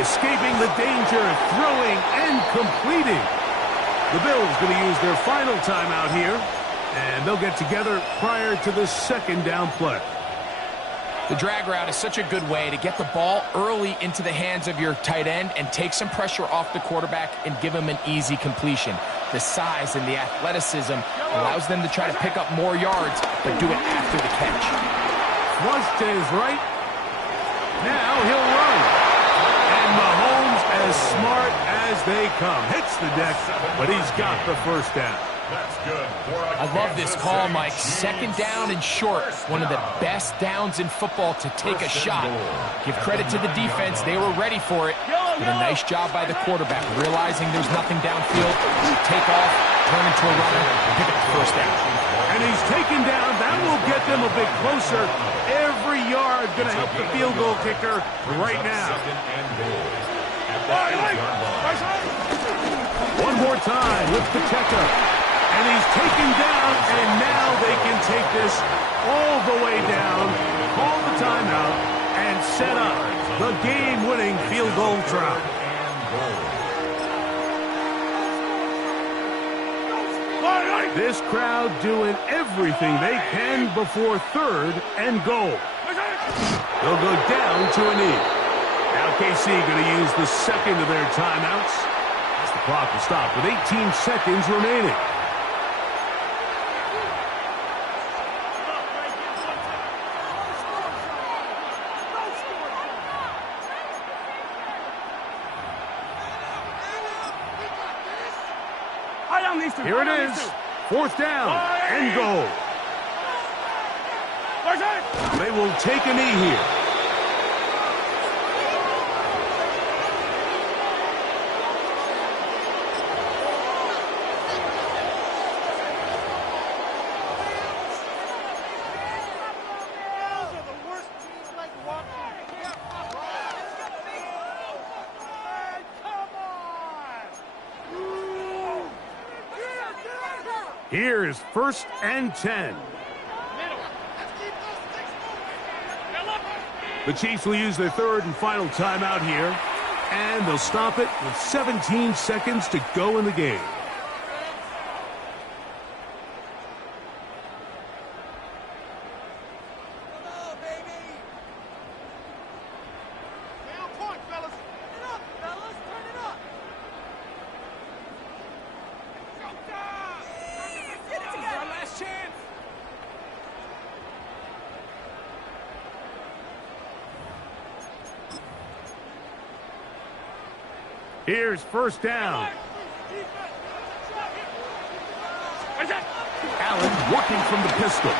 Escaping the danger. Throwing and completing. The Bills going to use their final timeout here. And they'll get together prior to the 2nd down play. The drag route is such a good way to get the ball early into the hands of your tight end and take some pressure off the quarterback and give him an easy completion. The size and the athleticism allows them to try to pick up more yards, but do it after the catch. Flush to his right. Now he'll run. And Mahomes, as smart as they come, hits the deck, but he's got the first down. That's good. I love this call, Mike. Second down and short. One of the best downs in football to take a shot. Give credit to the defense. They were ready for it. But a nice job by the quarterback, realizing there's nothing downfield. Take off, turn into a runner, pick up the first down. And he's taken down. That will get them a bit closer. Every yard going to help the field goal kicker right now. One more time with Pacheco. And he's taken down, and now they can take this all the way down, call the timeout, and set up the game-winning field goal try. This crowd doing everything they can before third and goal. They'll go down to a knee. Now KC going to use the second of their timeouts. As the clock will stop with 18 seconds remaining. Here it is. Fourth down and goal. They will take a knee here. Here's first and 10. The Chiefs will use their third and final timeout here, and they'll stop it with 17 seconds to go in the game. Here's first down. Allen working from the pistol.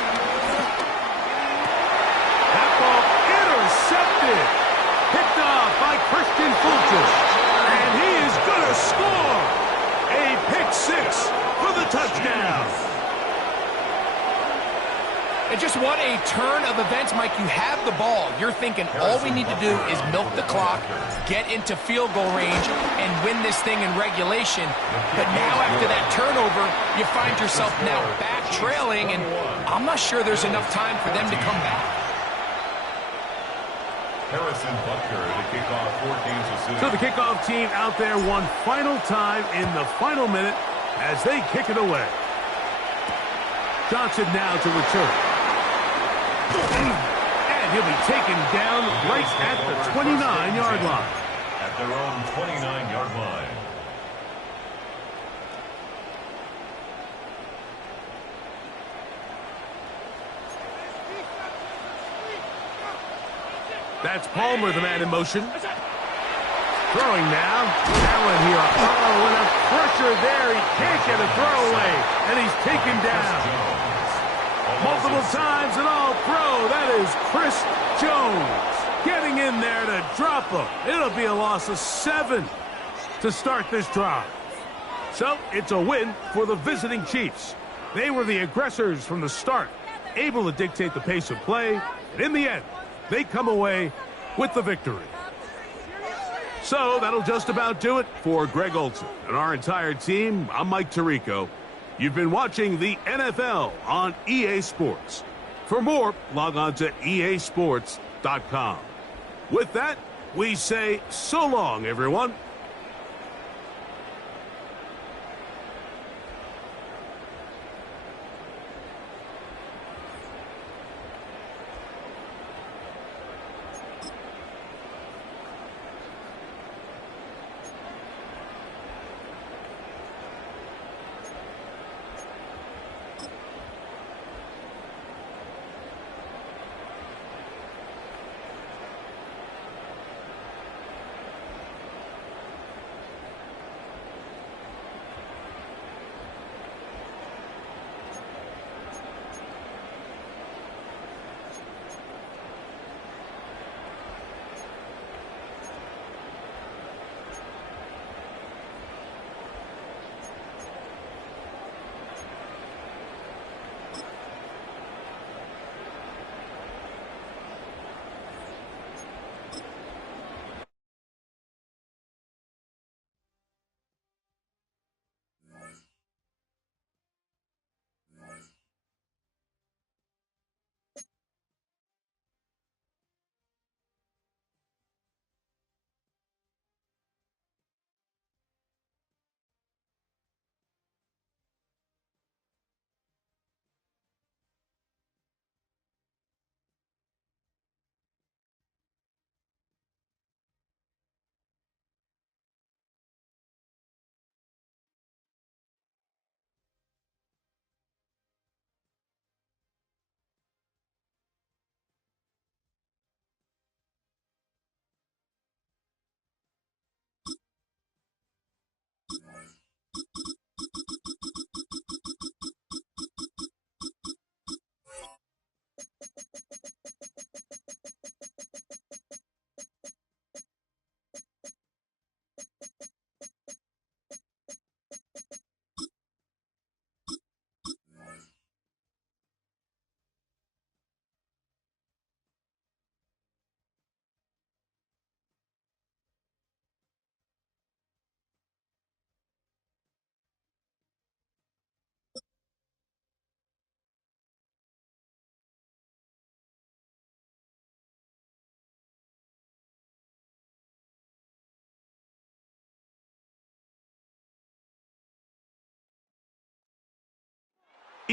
That ball intercepted. Picked off by Christian Fulton. And he is going to score. A pick six for the touchdown. And just what a turn of events, Mike. You have the ball. You're thinking all we need to do is milk the clock, get into field goal range, and win this thing in regulation. But now after that turnover, you find yourself now back trailing, and I'm not sure there's enough time for them to come back. Harrison Butker to kick off for Kansas City. So the kickoff team out there one final time in the final minute as they kick it away. Johnson now to return. And he'll be taken down right at the 29-yard line. At their own 29-yard line. That's Palmer, the man in motion. Throwing now. Allen here. Oh, and a pressure there. He can't get a throwaway. And he's taken down. Multiple times and all pro. That is Chris Jones getting in there to drop him. It'll be a loss of 7 to start this drive. So it's a win for the visiting Chiefs. They were the aggressors from the start, able to dictate the pace of play. And in the end, they come away with the victory. So that'll just about do it for Greg Olson and our entire team. I'm Mike Tirico. You've been watching the NFL on EA Sports. For more, log on to easports.com. With that, we say so long, everyone.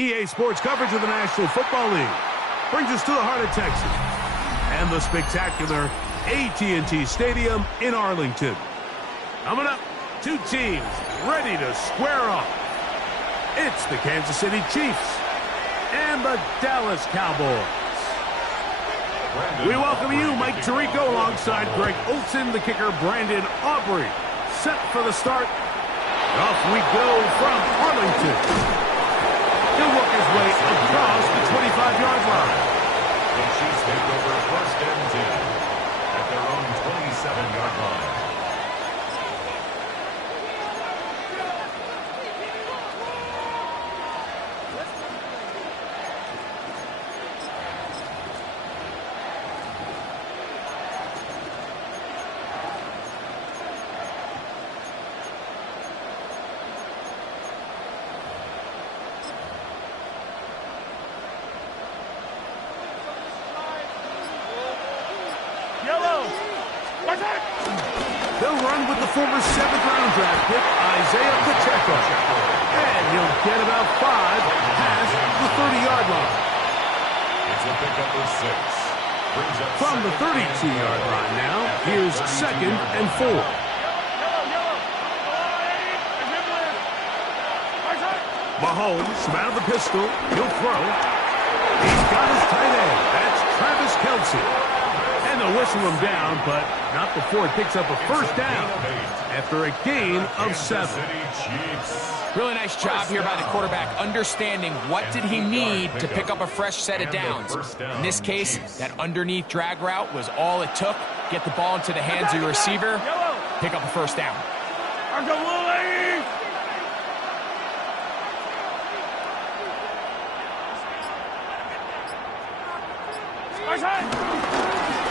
EA Sports coverage of the National Football League brings us to the heart of Texas and the spectacular AT&T Stadium in Arlington. Coming up, two teams ready to square off. It's the Kansas City Chiefs and the Dallas Cowboys. We welcome you, Mike Tirico, alongside Greg Olson, the kicker, Brandon Aubrey. Set for the start. Off we go from Arlington. He'll work his way across the 25-yard line. The Chiefs take over first and 10 at their own 27-yard line. They'll run with the former 7th-round draft pick, Isaiah Pacheco. And he'll get about 5 past the 30-yard line. It's a pickup of 6. Brings up From the 32-yard line now, here's 2nd and 4. Mahomes from out of the pistol. He'll throw. He's got his tight end. That's Travis Kelce. And they'll whistle him down, but not before it picks up a first down after a gain of 7. Really nice job here by the quarterback, understanding what did he need to pick up a fresh set of downs. In this case, that underneath drag route was all it took. Get the ball into the hands of your receiver, pick up a first down.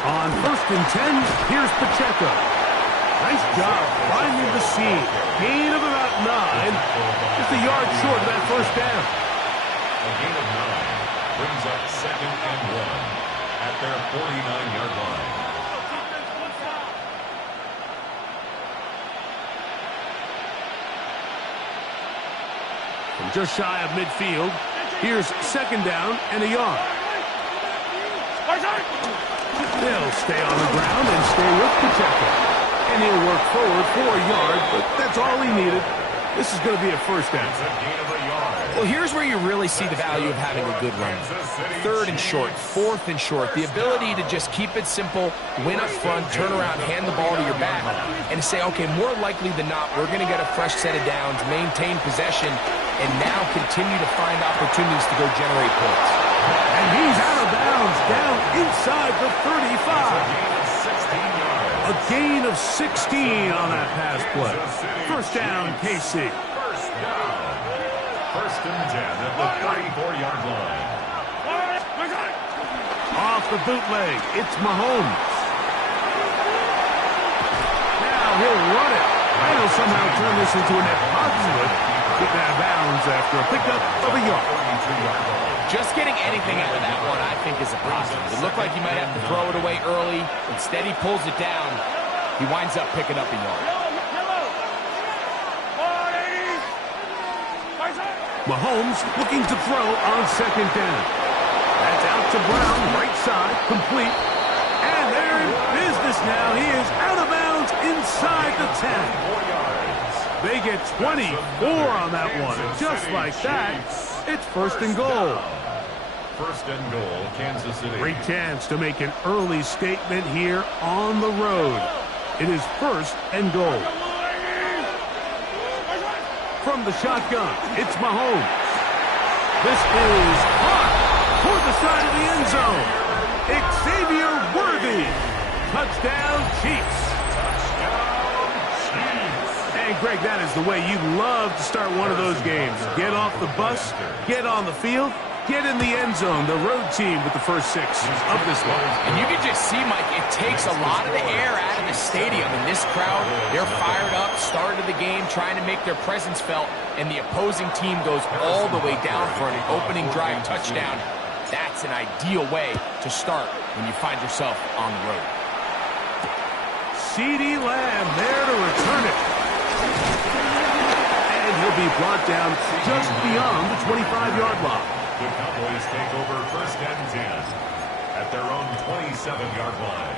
On 1st and 10, here's Pacheco. Nice job finding the seam. Gain of about 9. Just a yard short of that first down. A gain of 9 brings up 2nd and 1 at their 49-yard line. From just shy of midfield, here's 2nd down and a yard. They'll stay on the ground and stay with Pacheco. And he'll work forward for a yard, but that's all he needed. This is going to be a first down. Well, here's where you really see the value of having a good run. 3rd and short, 4th and short. The ability to just keep it simple, win up front, turn around, hand the ball to your back, and say, okay, more likely than not, we're going to get a fresh set of downs, maintain possession, and now continue to find opportunities to go generate points. And he's out of bounds, down inside the 35. A gain of 16 on that pass play. First down, KC. First down. 1st and 10 at the 34-yard line. Off the bootleg, it's Mahomes. Now he'll run it. And he'll somehow turn this into a net positive. Get out of bounds after a pickup of a yard. Just getting anything out of that one, I think, is a positive. It looked like he might have to throw it away early. Instead, he pulls it down. He winds up picking up a yard. Mahomes looking to throw on 2nd down. That's out to Brown, right side, complete. And they're in business now. He is out of bounds inside the 10. They get 24 on that one. Just like that, it's 1st and goal. 1st and goal, Kansas City. Great chance to make an early statement here on the road. It is 1st and goal. From the shotgun, it's Mahomes. This is hot toward the side of the end zone. Xavier Worthy. Touchdown, Chiefs. And, Greg, that is the way you love to start one of those games. Get off the bus, get on the field, get in the end zone. The road team with the first 6 of this one. And you can just see, Mike, it takes a lot of the air out of the stadium. And this crowd, they're fired up, started the game, trying to make their presence felt. And the opposing team goes all the way down for an opening drive touchdown. That's an ideal way to start when you find yourself on the road. CeeDee Lamb there to return it. And he'll be brought down just beyond the 25-yard line. The Cowboys take over 1st and 10 at their own 27-yard line.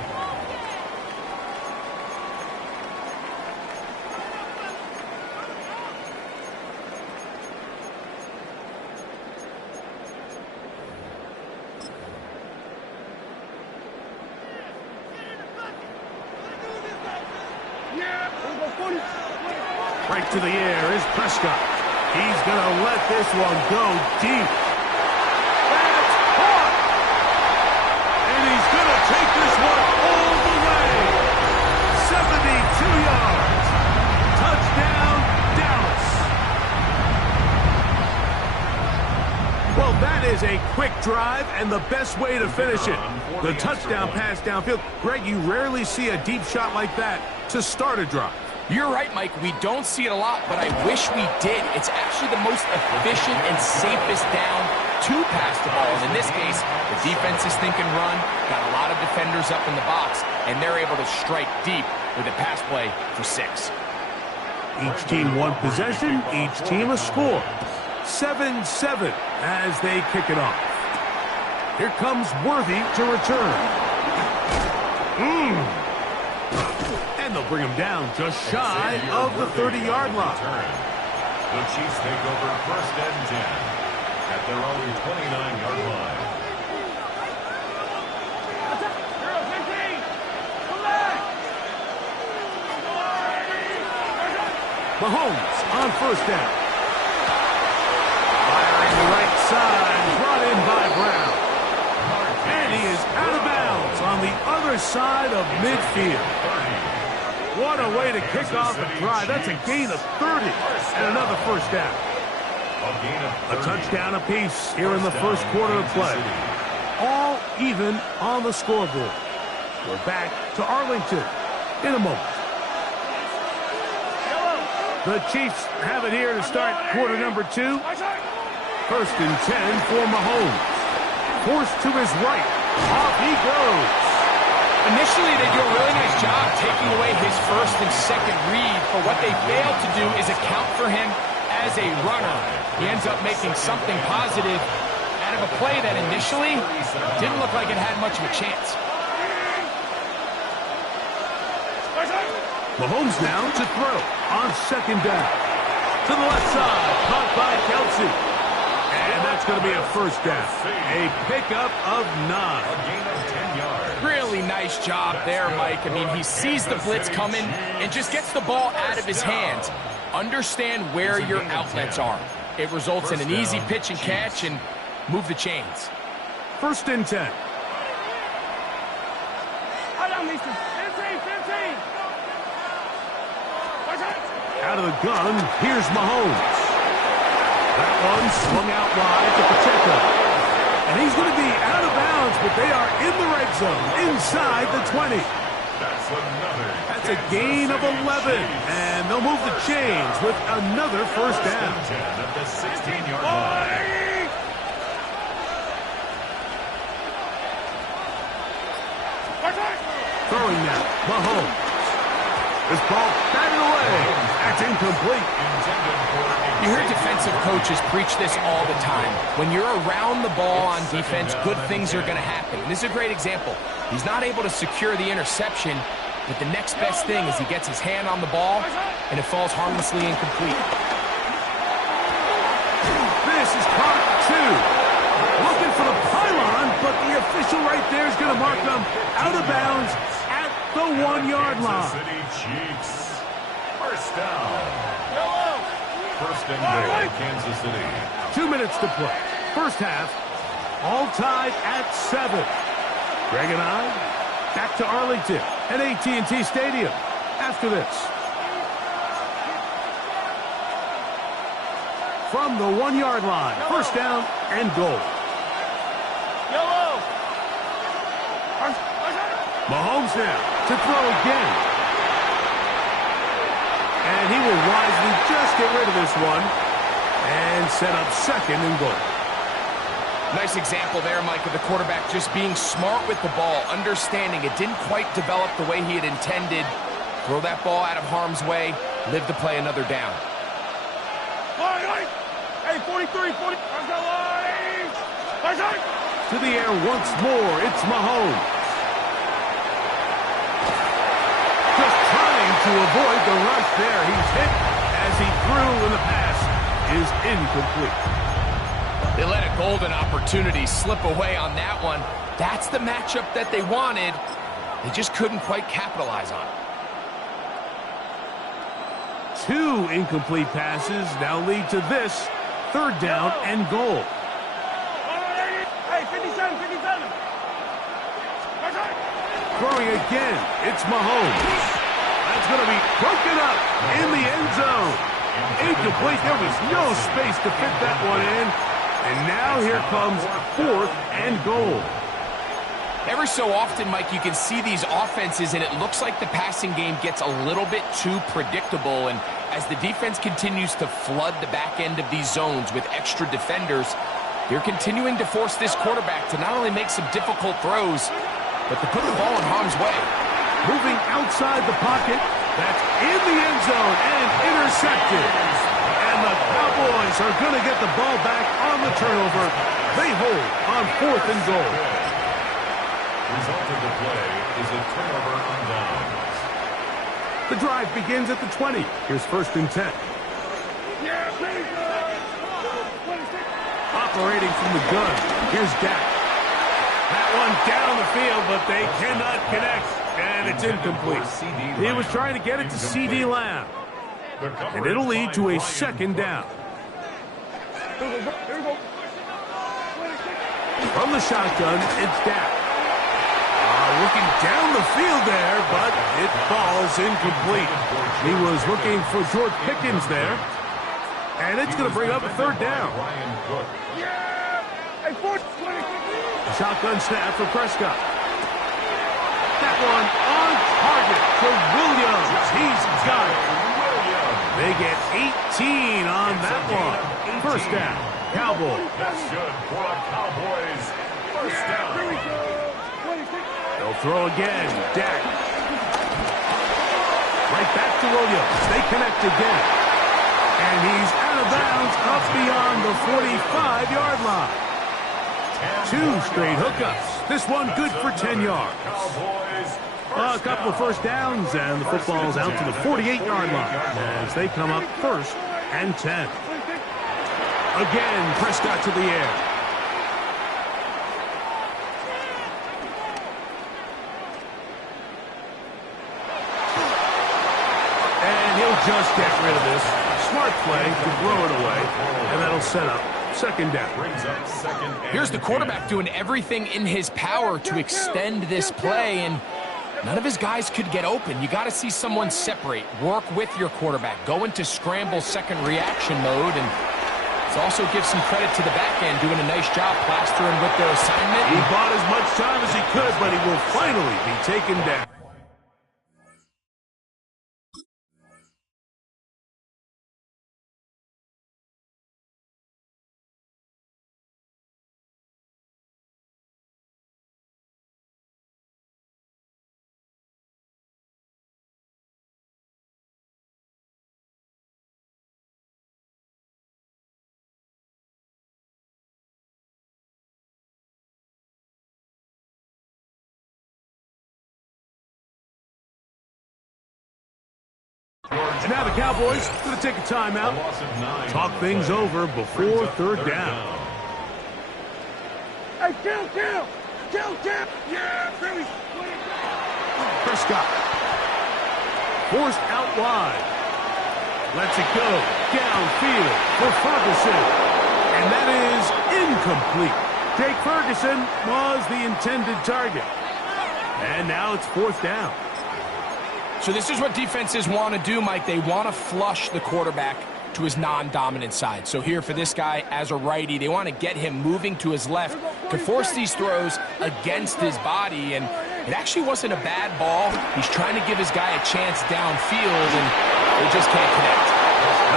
Right to the air is Prescott. He's going to let this one go deep. That's caught! And he's going to take this one all the way. 72 yards. Touchdown, Dallas. Well, that is a quick drive and the best way to finish it. The touchdown pass downfield. Greg, you rarely see a deep shot like that to start a drive. You're right, Mike. We don't see it a lot, but I wish we did. It's actually the most efficient and safest down to pass the ball. And in this case, the defense is thinking run, got a lot of defenders up in the box, and they're able to strike deep with a pass play for 6. Each team one possession, each team a score. 7-7 as they kick it off. Here comes Worthy to return. And they'll bring him down just shy of the 30-yard line. The Chiefs take over 1st and 10 at their own 29-yard line. Mahomes on 1st down. Firing the right side, brought in by Brown. And he is out of bounds on the other side of midfield. What a way to kick off a drive. That's a gain of 30 and another 1st down. A touchdown apiece here in the 1st quarter of play. All even on the scoreboard. We're back to Arlington in a moment. The Chiefs have it here to start quarter number 2. 1st and 10 for Mahomes. Forced to his right. Off he goes. Initially, they do a really nice job taking away his 1st and 2nd read, but what they failed to do is account for him as a runner. He ends up making something positive out of a play that initially didn't look like it had much of a chance. Mahomes now to throw on 2nd down. To the left side, caught by Kelsey. And that's going to be a 1st down. A pickup of 9. A gain of 10 yards. Really nice job there, Mike. I mean, he sees the blitz coming and just gets the ball out of his hands. Understand where your outlets are. It results in an easy pitch and catch and move the chains. 1st and 10. Out of the gun, here's Mahomes. That one swung out wide to Pacheco. And he's going to be out of bounds, but they are in the red zone, inside the 20. That's a gain of 11. And they'll move the chains with another 1st down. At the 16-yard line. Throwing now, Mahomes. This ball batted away. That's incomplete. You hear defensive coaches preach this all the time. When you're around the ball on defense, good things are going to happen. And this is a great example. He's not able to secure the interception, but the next best thing is he gets his hand on the ball, and it falls harmlessly incomplete. This is caught 2. Looking for the pylon, but the official right there is going to mark them out of bounds at the 1-yard line. City Chiefs. 1st down. 1st and goal, Kansas City. 2 minutes to play. 1st half, all tied at 7. Greg and I back to Arlington at AT&T Stadium after this. From the 1-yard line, 1st down and goal. Mahomes now to throw again. And he will wisely just get rid of this one and set up 2nd and goal. Nice example there, Mike, of the quarterback just being smart with the ball, understanding it didn't quite develop the way he had intended. Throw that ball out of harm's way, live to play another down. Hey, 43, 40. Let's go, let's go. To the air once more, it's Mahomes. Just trying to avoid the rush there. He's hit as he threw, and the pass is incomplete. They let a golden opportunity slip away on that one. That's the matchup that they wanted. They just couldn't quite capitalize on it. 2 incomplete passes now lead to this 3rd down and goal. Hey, 57, 57. Throwing again, it's Mahomes. That's going to be broken up in the end zone. Incomplete. There was no space to fit that one in. And now here comes 4th and goal. Every so often, Mike, you can see these offenses, and it looks like the passing game gets a little bit too predictable. And as the defense continues to flood the back end of these zones with extra defenders, they're continuing to force this quarterback to not only make some difficult throws, but to put the ball in harm's way. Moving outside the pocket, that's in the end zone and intercepted. And the Cowboys are going to get the ball back on the turnover. They hold on 4th and goal. Result of the play is a turnover on downs. The drive begins at the 20. Here's 1st and 10. Operating from the gun. Here's Dak. That one down the field, but they cannot connect. And it's incomplete. He was trying to get it to C.D. Lamb. And it'll lead to a 2nd down. From the shotgun, it's Dak. Looking down the field there, but it falls incomplete. He was looking for George Pickens there. And it's going to bring up a 3rd down. Shotgun snap for Prescott. That one on target to Williams. He's got it. They get 18 on that one. 1st down, Cowboys. That's good for the Cowboys. 1st down. They'll throw again. Dak. Right back to Williams. They connect again. And he's out of bounds up beyond the 45-yard line. 2 straight hookups. This one good for 10 yards. A couple of 1st downs, and the football's out to the 48-yard line as they come up 1st and 10. Again, Prescott to the air. Just get rid of this. Smart play to throw it away, and that'll set up 2nd down. Here's the quarterback doing everything in his power to extend this play, and none of his guys could get open. You got to see someone separate, work with your quarterback, go into scramble 2nd reaction mode, and also give some credit to the back end, doing a nice job plastering with their assignment. He bought as much time as he could, but he will finally be taken down. And now the Cowboys going to take a timeout, talk things over before 3rd down. Hey, kill! Yeah, Billy. Prescott. Forced out wide. Lets it go downfield for Ferguson. And that is incomplete. Jake Ferguson was the intended target. And now it's 4th down. So this is what defenses want to do, Mike. They want to flush the quarterback to his non-dominant side. So here for this guy as a righty, they want to get him moving to his left to force these throws against his body. And it actually wasn't a bad ball. He's trying to give his guy a chance downfield, and they just can't connect.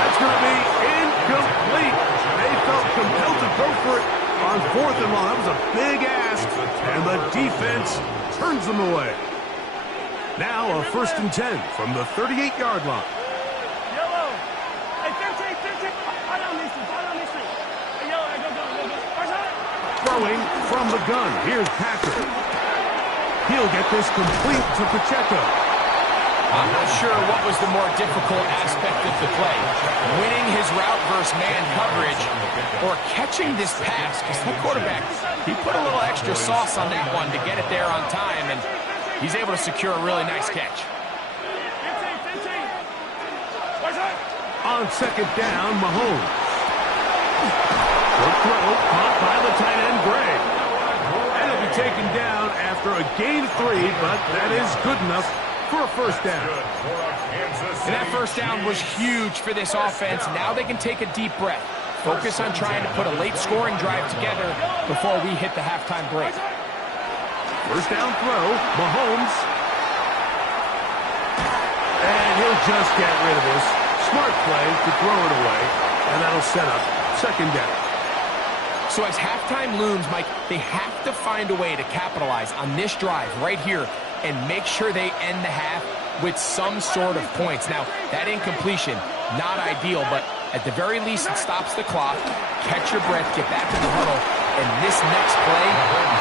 That's going to be incomplete. They felt compelled to go for it on 4th and long. That was a big ask, and the defense turns them away. Now a 1st and 10 from the 38-yard line. Yellow. Hey, 15. from the gun. Here's Patrick. He'll get this complete to Pacheco. I'm not sure what was the more difficult aspect of the play, winning his route versus man coverage or catching this pass, because that quarterback, he put a little extra sauce on that one to get it there on time, and he's able to secure a really nice catch. On second down, Mahomes. Short throw, caught by the tight end, Gray. And he'll be taken down after a gain of 3, but that is good enough for a first down. And that first down was huge for this offense. Now they can take a deep breath. Focus on trying to put a late scoring drive together before we hit the halftime break. First down throw, Mahomes. And he'll just get rid of this. Smart play to throw it away, and that'll set up second down. So as halftime looms, Mike, they have to find a way to capitalize on this drive right here and make sure they end the half with some sort of points. Now, that incompletion, not ideal, but at the very least, it stops the clock. Catch your breath, get back in the huddle, and this next play,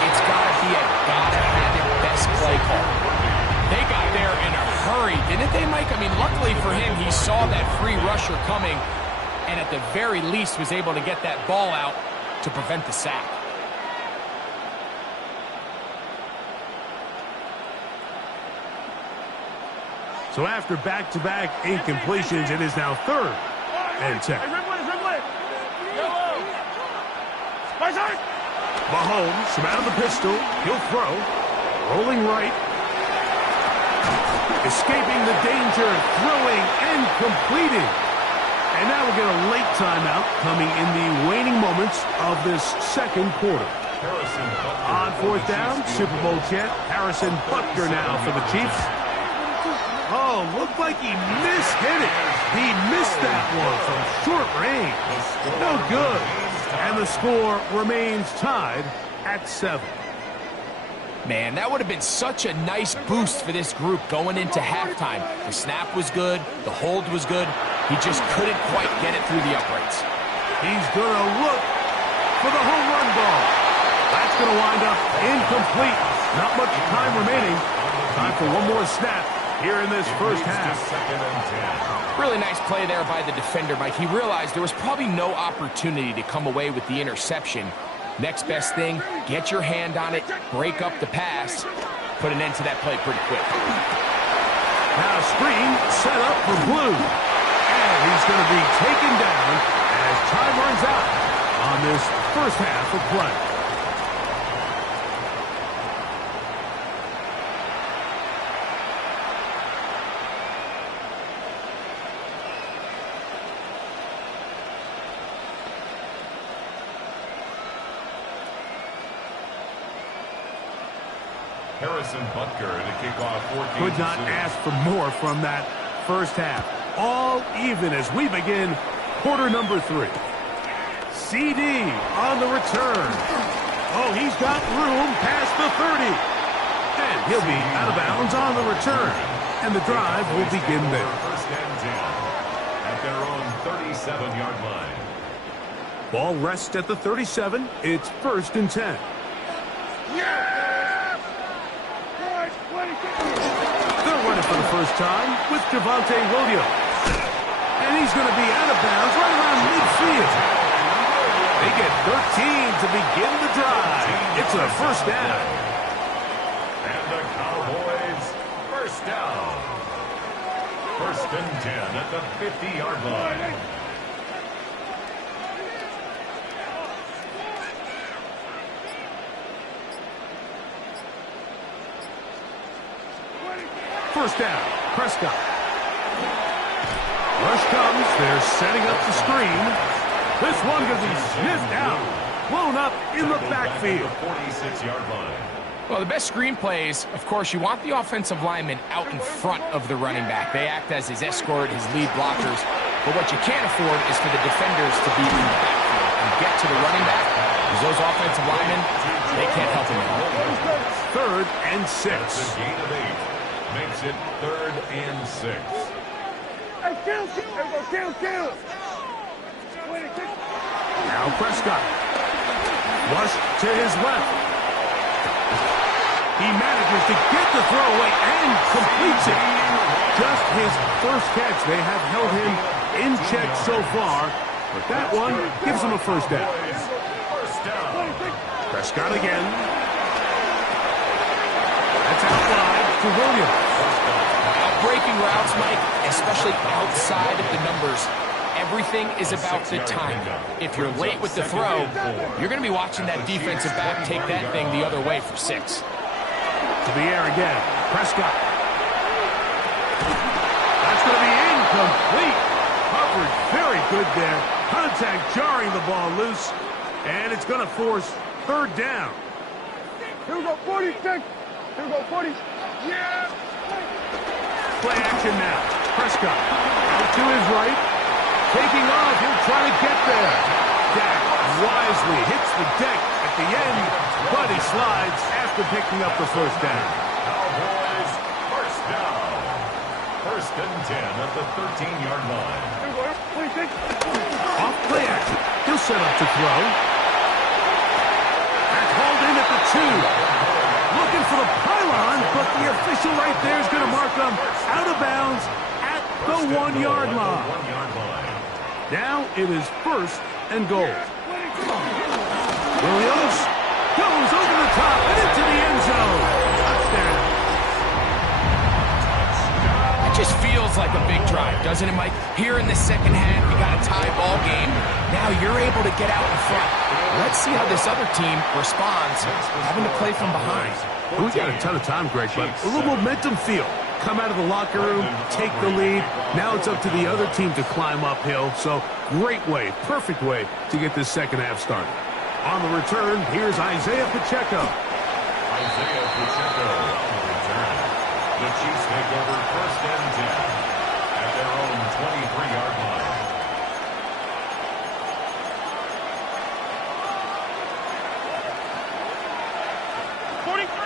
it's got to be a gotta-have-it best play call. They got there in a hurry, didn't they, Mike? I mean, luckily for him, he saw that free rusher coming, and at the very least was able to get that ball out to prevent the sack. So after back-to-back incompletions, it is now 3rd and 10. Mahomes from out of the pistol. He'll throw. Rolling right. Escaping the danger, throwing and completing. And now we'll get a late timeout coming in the waning moments of this second quarter. On 4th down, Super Bowl champ Harrison Butker now for the Chiefs. Oh, looked like he mishit it. He missed that one from short range. No good. And the score remains tied at 7. Man, that would have been such a nice boost for this group going into halftime. The snap was good. The hold was good. He just couldn't quite get it through the uprights. He's going to look for the home run ball. That's going to wind up incomplete. Not much time remaining. Time for one more snap here in this first half. Really nice play there by the defender, Mike. He realized there was probably no opportunity to come away with the interception. Next best thing, get your hand on it, break up the pass, put an end to that play pretty quick. Now screen set up for Blue. And he's going to be taken down as time runs out on this first half of play. Harrison Butker to kick off 14. Could not ask for more from that first half. All even as we begin quarter number 3. CD on the return. Oh, he's got room past the 30. And he'll be out of bounds on the return. And the drive will begin there. First and 10 at their own 37-yard line. Ball rests at the 37. It's 1st and 10. They're running for the first time with Javonte Williams. And he's going to be out of bounds right around midfield. They get 13 to begin the drive. It's a first down. And the Cowboys first down. 1st and 10 at the 50-yard line. First down, Prescott. Rush comes. They're setting up the screen. This one going to be sniffed out. Blown up in the backfield. 46-yard line. Well, the best screen plays, of course, you want the offensive lineman out in front of the running back. They act as his escort, his lead blockers. But what you can't afford is for the defenders to be in the backfield and get to the running back, because those offensive linemen, they can't help him out. 3rd and 6. That's a gain of 8. Makes it 3rd and 6. Hey, kill! Now Prescott. Rush to his left. He manages to get the throw away and completes it. Just his first catch. They have held him in check so far, but that one gives him a first down. Prescott again. That's out wide to Williams. Breaking routes, Mike, especially outside of the numbers, everything is about the timing. If you're late with the throw, you're going to be watching that defensive back take that thing the other way for 6. To the air again. Prescott. That's going to be incomplete. Covered very good there. Contact jarring the ball loose, and it's going to force third down. Here we go, 46. Here we go, 40. Yeah. Play action now. Prescott out to his right. Taking off. He'll try to get there. Dak wisely hits the deck at the end, but he slides after picking up the first down. Cowboys, first down. First and 10 at the 13-yard line. Here we go, 26. Off play action. He'll set up to throw. That's hauled in at the 2. Looking for the pylon, but the official right there is going to mark them out of bounds at the 1-yard line. Now it is first and goal. Williams goes over the top and into the end zone. Touchdown. It just feels like a big drive, doesn't it, Mike? Here in the second half, you got a tie ball game. Now you're able to get out in front. Let's see how this other team responds, having to play from behind. We got a ton of time, Greg, but a little momentum feel. Come out of the locker room, take the lead. Now it's up to the other team to climb uphill. So great way, perfect way to get this second half started. On the return, here's Isaiah Pacheco. Isaiah Pacheco on the return. The Chiefs take over first and 10 at their own 23-yard line.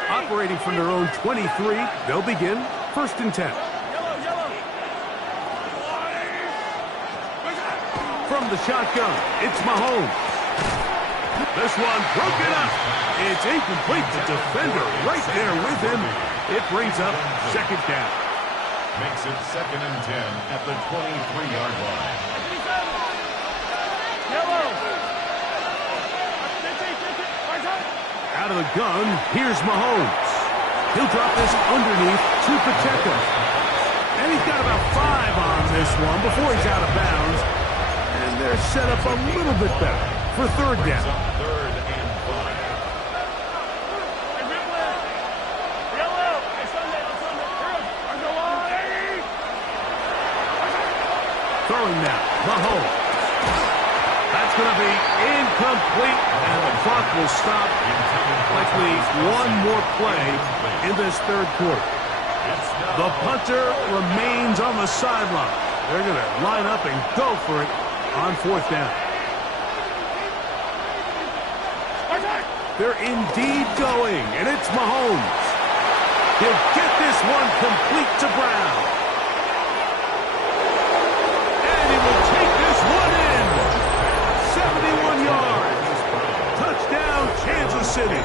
Operating from their own 23, they'll begin first and 10. From the shotgun, it's Mahomes. This one broken up. It's incomplete. The defender right there with him. It brings up second down. Makes it second and 10 at the 23-yard line. Out of the gun, here's Mahomes. He'll drop this underneath to Pacheco. And he's got about 5 on this one before he's out of bounds. And they're set up a little bit better for third down. Third and 5. Throwing now, Mahomes. That's going to be incomplete, and the clock will stop. Likely one more play in this third quarter. The punter remains on the sideline. They're going to line up and go for it on fourth down. They're indeed going, and it's Mahomes. He'll get this one complete to Brown. And he will take this one in. 71 yards. Touchdown, Kansas City.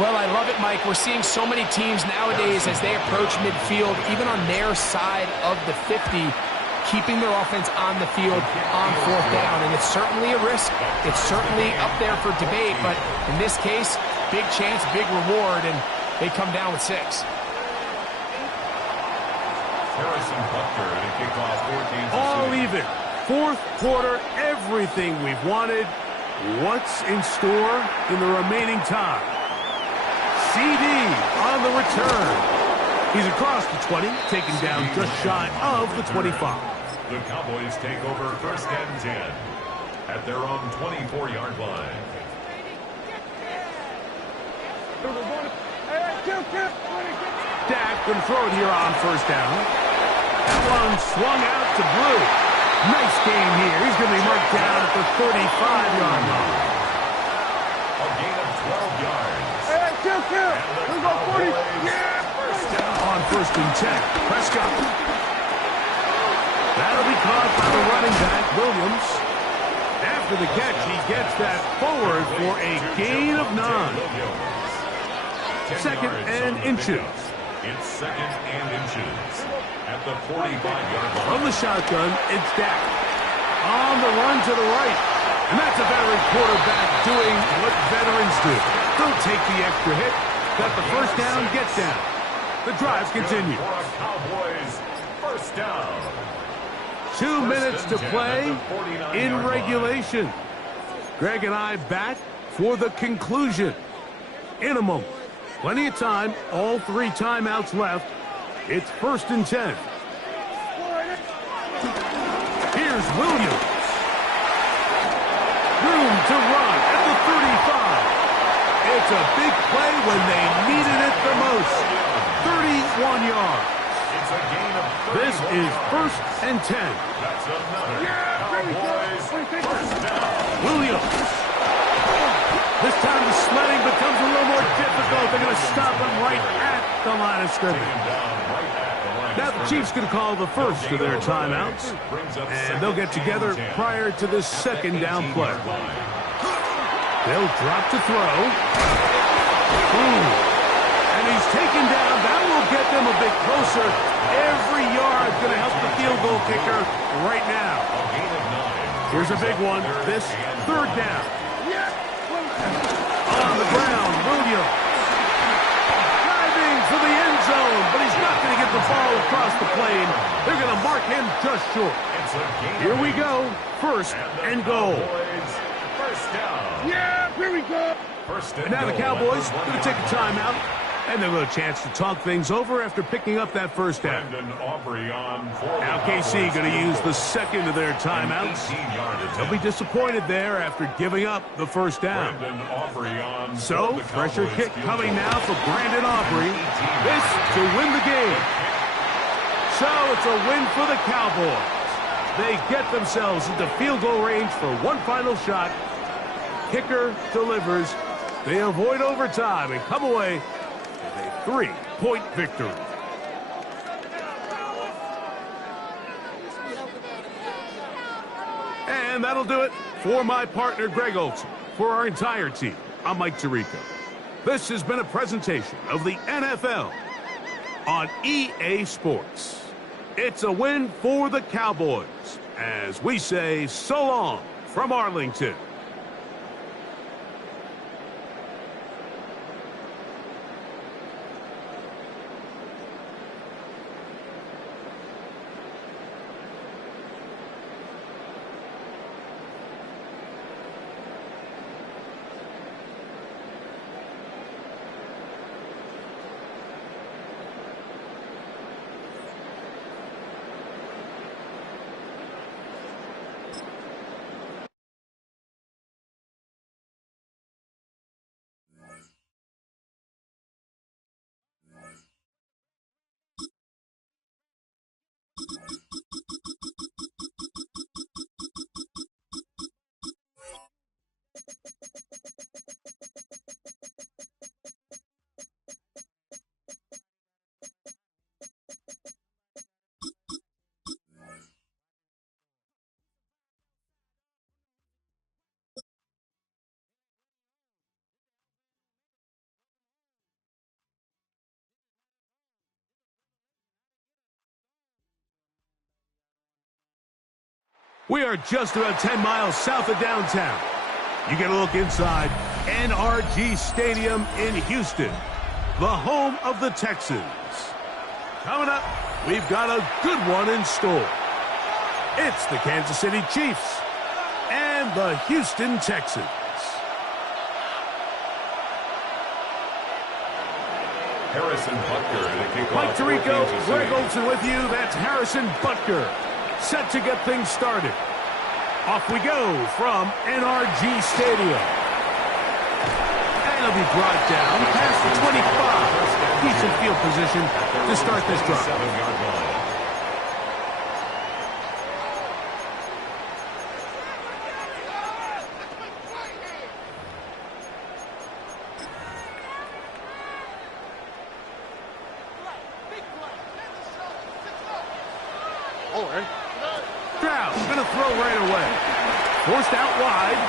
Well, I love it, Mike. We're seeing so many teams nowadays as they approach midfield, even on their side of the 50, keeping their offense on the field on fourth down. And it's certainly a risk. It's certainly up there for debate. But in this case, big chance, big reward, and they come down with 6. Harrison Butker to kick off for Kansas All City. even. Fourth quarter, everything we've wanted. What's in store in the remaining time? CD on the return. He's across the 20, taken down just shy of the 25. The Cowboys take over first and 10 at their own 24-yard line. Dak going to throw it here on first down. That one swung out to Blue. Nice game here. He's going to be marked down at the 35-yard line. A gain of 12 yards. Here we go, 40. Yeah. On first and 10, Prescott. That'll be caught by the running back, Williams. after the catch, he gets that forward for a gain of 9. Second and inches. It's second and inches at the 45-yard line. From the shotgun, it's Dak. On the run to the right. And that's a veteran quarterback doing what veterans do. Don't take the extra hit. Got the first down, get down. The drive continues. For a Cowboys first down. 2 minutes to play in regulation. Greg and I back for the conclusion in a moment. Plenty of time, all 3 timeouts left. It's 1st and 10. Here's Williams. Room to run at the 35. It's a big play when they needed it the most. 31 yards. It's a gain of 31. This is 1st and 10. That's another Cowboys first down. Williams. This time the sledding becomes a little more difficult. They're going to stop him right at the line of scrimmage. Now the Chiefs can call the first of their timeouts, and they'll get together prior to the second down play. They'll drop to throw. And he's taken down. That will get them a bit closer. Every yard going to help the field goal kicker right now. Here's a big one. This 3rd down. On the ground, Williams. Driving for the end zone, but he's not going to get the ball across the plane. They're going to mark him just short. Here we go. 1st and goal. First down. Yeah, here we go. And now the Cowboys going to take a timeout, and they'll have a chance to talk things over after picking up that first down. Now KC going to use the second of their timeouts. They'll be disappointed there after giving up the first down. So, pressure kick coming now for Brandon Aubrey. This to win the game. So, it's a win for the Cowboys. They get themselves into field goal range for one final shot. Kicker delivers. They avoid overtime and come away with a 3-point victory. And that'll do it for my partner, Greg Olson. For our entire team, I'm Mike Tirico. This has been a presentation of the NFL on EA Sports. It's a win for the Cowboys as we say so long from Arlington. We are just about 10 miles south of downtown. You get a look inside NRG Stadium in Houston, the home of the Texans. Coming up, we've got a good one in store. It's the Kansas City Chiefs and the Houston Texans. Harrison Butker to kick Mike off. Tirico, Greg Olson with you. That's Harrison Butker. Set to get things started. Off we go from NRG Stadium. And it'll be brought down past the 25. Decent field position to start this drive. 7-yard line. Stroud going to throw right away. forced out wide.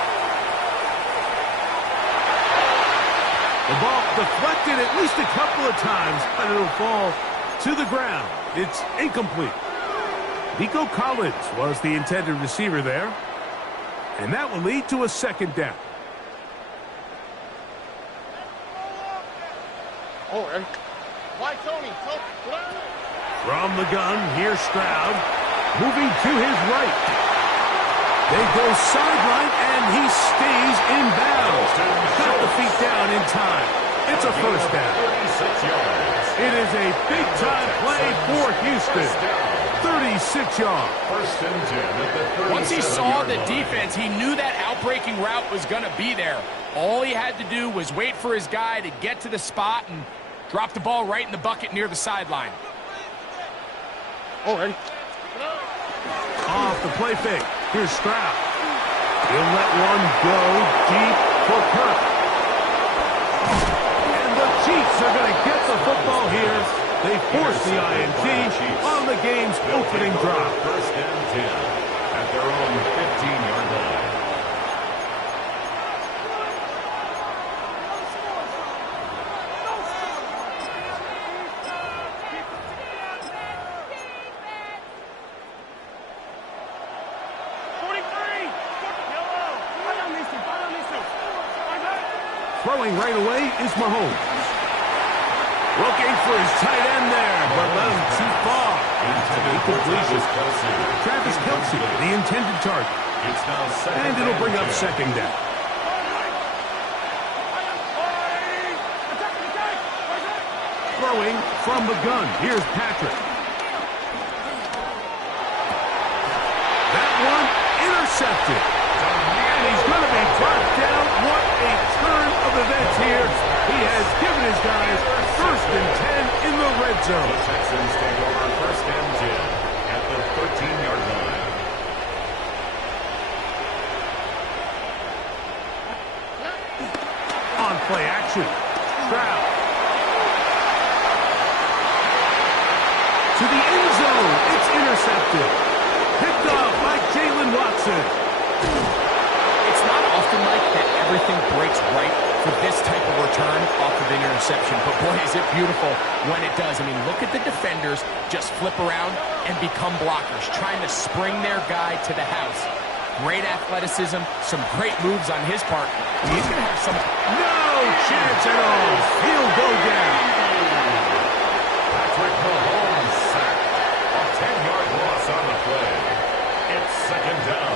The ball deflected at least a couple of times, but it'll fall to the ground. It's incomplete. Nico Collins was the intended receiver there. And that will lead to a second down. Why, Tony? From the gun, here's Stroud. Moving to his right. They go sideline, and he stays in bounds. Got the feet down in time. It's a first down. It is a big-time play for Houston. 36 yards. First and 10 at the Once he saw the defense, he knew that outbreaking route was going to be there. All he had to do was wait for his guy to get to the spot and drop the ball right in the bucket near the sideline. Off the play fake. Here's Stroud. He'll let one go deep for Kirk. And the Chiefs are going to get the football here. They force the INT on the game's opening drive. First and 10 at their own 15-yard line. Throwing right away is Mahomes. Looking for his tight end there, but let him too far. Incompletion. Travis Kelce, the intended target. It's now second And it'll bring up second down. Throwing from the gun. Here's Patrick. That one intercepted. And he's going to be brought down. What a turn of events here. He has given his guys first and 10 in the red zone. The Texans take over first and 10 at the 13-yard line. On play action. Stroud. To the end zone. It's intercepted. Picked off by Jalen Watson. It's not often like that everything breaks right for this type of return off of an interception. But boy, is it beautiful when it does. I mean, look at the defenders just flip around and become blockers, trying to spring their guy to the house. Great athleticism, some great moves on his part. He's going to have some... No chance at all. He'll go down. Patrick Mahomes sacked. A 10-yard loss on the play. It's second down.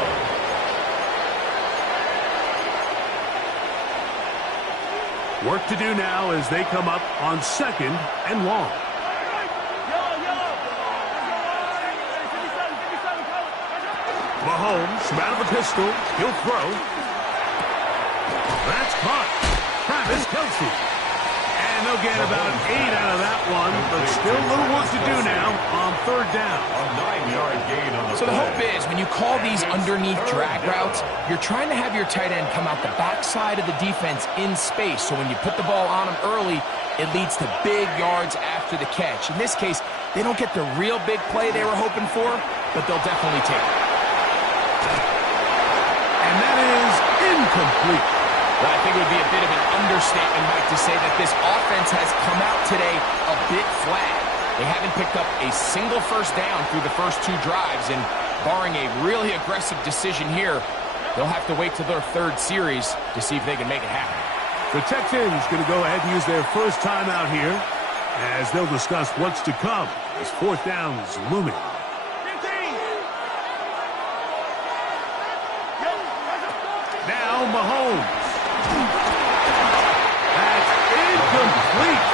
Work to do now as they come up on second and long. Mahomes from out of the pistol. He'll throw. That's caught. Travis Kelce. And they'll get about 8 out of that one, but still a little work to do now on third down. A 9-yard gain on the So the play. hope is when you call these underneath drag routes, you're trying to have your tight end come out the backside of the defense in space. So when you put the ball on him early, it leads to big yards after the catch. In this case, they don't get the real big play they were hoping for, but they'll definitely take it. And that is incomplete. Well, I think it would be a bit of an understatement, Mike, to say that this offense has come out today a bit flat. They haven't picked up a single first down through the first 2 drives, and barring a really aggressive decision here, they'll have to wait till their third series to see if they can make it happen. The Texans going to go ahead and use their first time out here as they'll discuss what's to come as fourth down is looming. Now Mahomes. That's incomplete.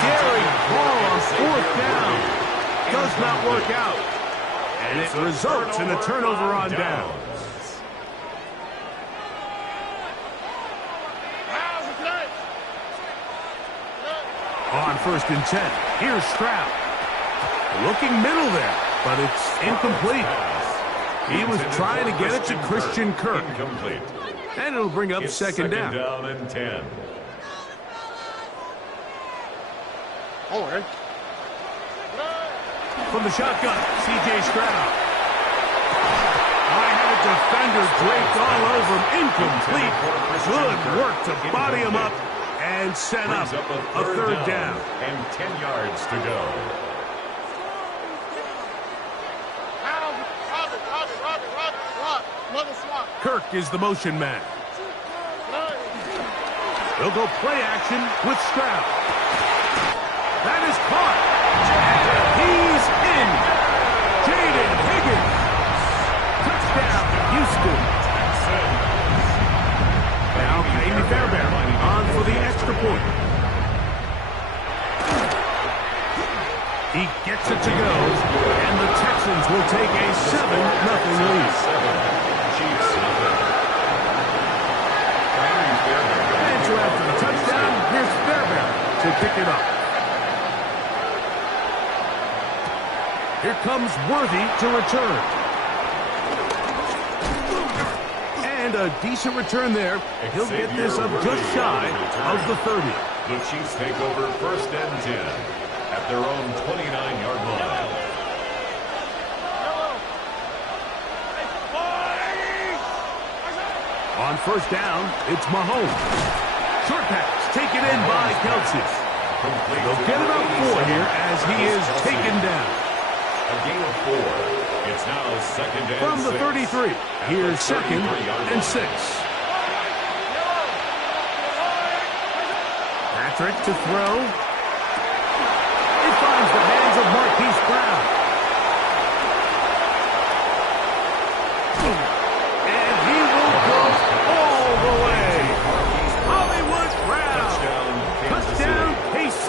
Gary Hall on fourth down. Does not work out. And it results in a turnover on down. On first and 10. Here's Stroud. Looking middle there, but it's incomplete. He was trying to get it to Christian Kirk. Incomplete. And it'll bring up It's second down. down and 10. From the shotgun, C.J. Stroud. I have it defender draped all over him. Incomplete. Good work to body him up and set up a third down. And 10 yards to go. Kirk is the motion man. They'll go play action with Stroud. That is caught. And he's in. Jaden Higgins. Touchdown, Houston. Now Kaimi Fairbairn on for the extra point. He gets it to go, and the Texans will take a 7-0 lead. And so after the touchdown, here's Fairbairn to pick it up. Here comes Worthy to return. And a decent return there. He'll get this up just shy of the 30. The Chiefs take over 1st and 10 at their own 29-yard line. On 1st down, it's Mahomes. Short pass taken in by Kelsey. They'll get it up 4 here as he is taken down. A gain of 4. It's now 2nd and 6. From the 33, here's 2nd and 6. Patrick to throw. It finds the hands of Marquise Brown. And he will go all the way. Hollywood Brown. Touchdown, KC.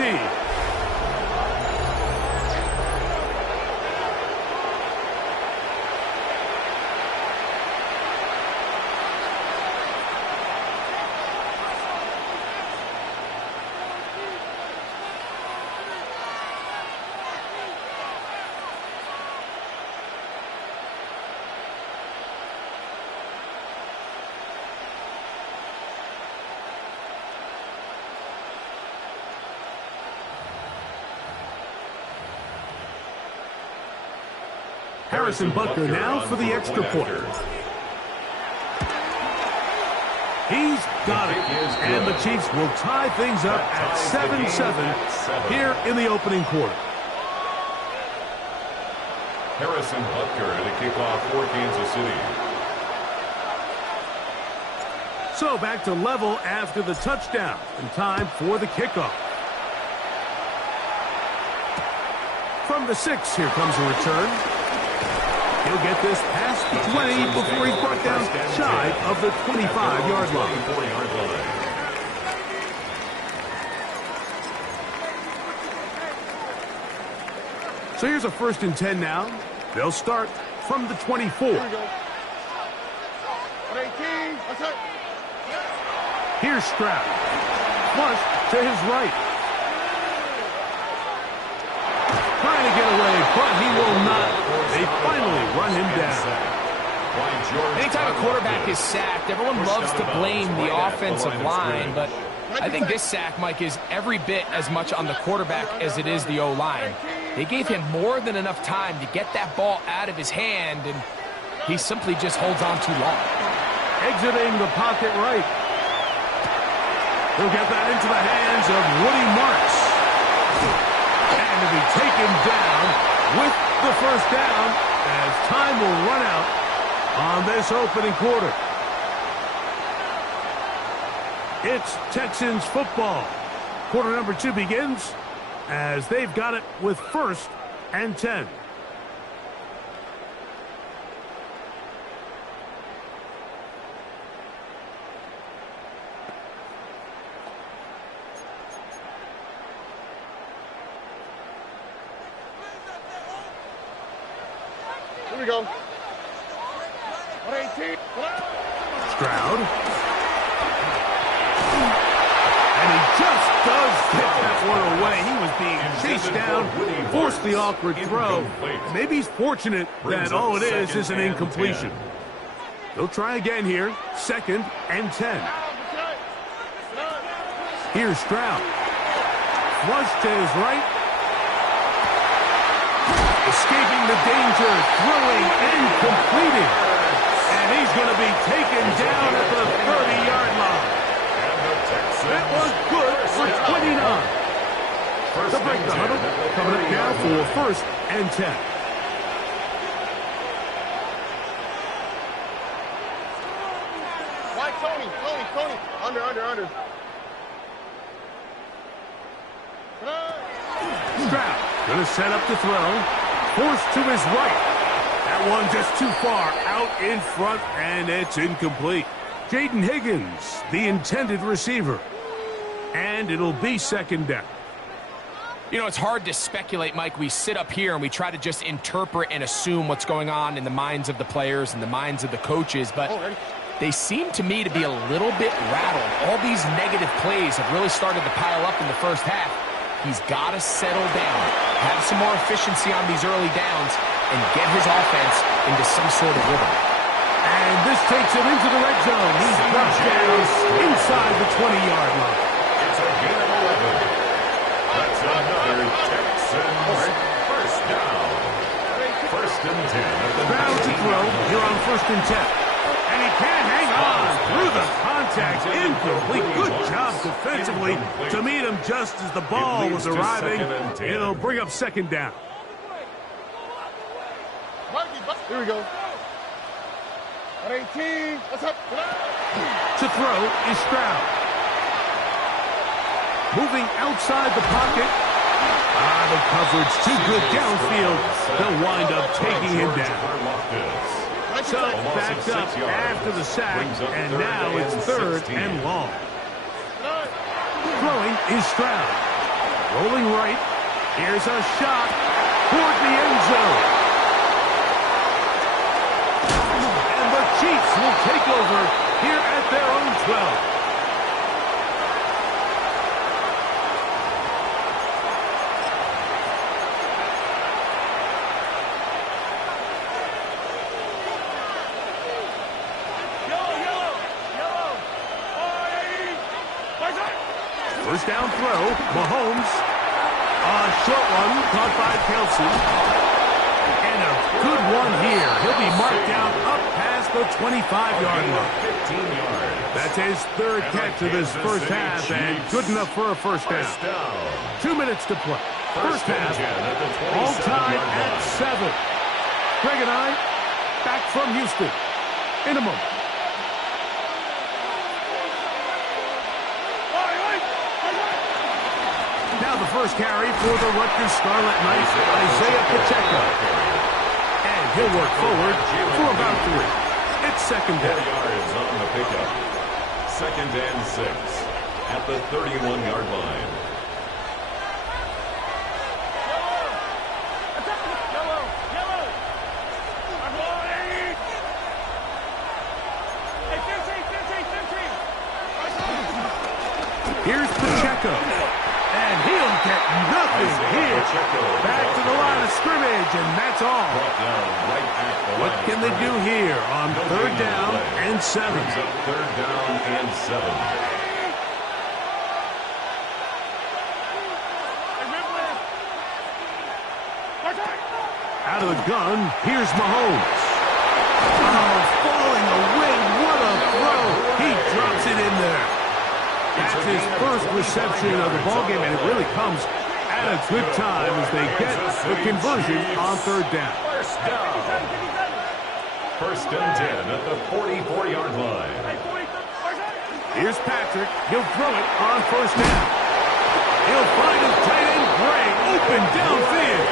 Harrison Butker now for the extra point. He's got it. And the Chiefs will tie things up at 7-7 here in the opening quarter. Harrison Butker to kick off for Kansas City. So back to level after the touchdown. And time for the kickoff. From the 6, here comes a return. He'll get this past the 20 before he's brought down shy of the 25-yard line. So here's a 1st and 10 now. They'll start from the 24. Here's Stroud. Flush to his right. Trying to get away, but he will not. They finally run him down. Anytime a quarterback is sacked, everyone loves to blame the offensive line, but I think this sack, Mike, is every bit as much on the quarterback as it is the O-line. They gave him more than enough time to get that ball out of his hand, and he simply just holds on too long. Exiting the pocket right. He'll get that into the hands of Woody Marks. And to be taken down with the 1st down as time will run out on this opening quarter. It's Texans football. Quarter number 2 begins as they've got it with 1st and 10. Here we go. Stroud. And he just does get that one away. He was being chased down, forced the awkward throw. Maybe he's fortunate that all it is an incompletion. They'll try again here. 2nd and 10. Here's Stroud. Flush to his right. Escaping the danger, throwing and completing. And he's going to be taken down at the 30-yard line. That was good for 29. To break the huddle, coming up now for first and 10. Why, Tony, under. Stroud going to set up to throw. Forced to his right. That one just too far out in front, and it's incomplete. Jaden Higgins, the intended receiver. And it'll be second down. You know, it's hard to speculate, Mike. We sit up here and we try to just interpret and assume what's going on in the minds of the players and the minds of the coaches, but they seem to me to be a little bit rattled. All these negative plays have really started to pile up in the first half. He's got to settle down, have some more efficiency on these early downs, and get his offense into some sort of rhythm. And this takes him into the red zone. He's brought down inside the 20-yard line. It's a gain of 11. That's another Texans first down. First and 10. Stroud to throw here on first and 10. And he can't hang on through the contact. Incomplete. Good job defensively to meet him just as the ball was arriving. It'll bring up second down. Here we go. 18. What's up? To throw is Stroud. Moving outside the pocket. The coverage too good downfield. They'll wind up taking him down. So backed up after the sack, and now it's third and long. Throwing is Stroud. Rolling right. Here's a shot toward the end zone. And the Chiefs will take over here at their own 12. First down throw, Mahomes. Short one, caught by Kelsey. And a good one here. He'll be marked down up past the 25-yard line. 15 yards. That's his third catch of this first half, and good enough for a first down. 2 minutes to play. First half, all time at 7. Greg and I, back from Houston in a moment. Now the first carry for the Rutgers Scarlet Knights, Isaiah Pacheco. And he'll work forward for about 3. It's second down. 4 yards on the pickup. Second and 6 at the 31-yard line. Here's Pacheco. And he'll get nothing here. Back to the line of scrimmage, and that's all. What can they do here on third down and 7? Third down and 7. Out of the gun, here's Mahomes. Falling away, what a throw. He drops it in there. That's his first reception of the ballgame, and it really comes at a good time as they get the conversion on third down. First and 10 at the 44-yard line. Here's Patrick. He'll throw it on first down. He'll find his tight end, Gray, open downfield.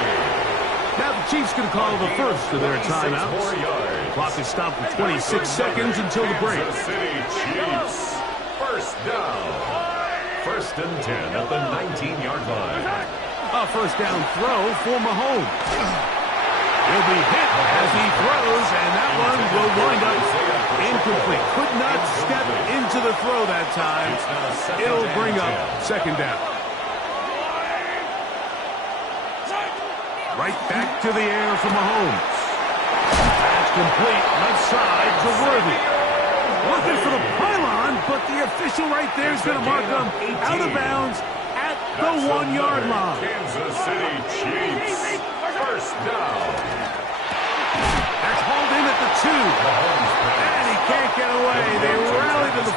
Now the Chiefs can call the first of their timeouts. The clock is stopped for 26 seconds until the break. Kansas City Chiefs. First down. First and 10 at the 19-yard line. A first down throw for Mahomes. He'll be hit as he throws, and that one will wind up incomplete. Could not step into the throw that time. It'll bring up second down. Right back to the air for Mahomes. Pass complete, left side to Worthy. Looking for the pylon, but the official right there is going to mark them out of bounds at the 1-yard line. Kansas City Chiefs. First down. That's hauled in at the 2. Mahomes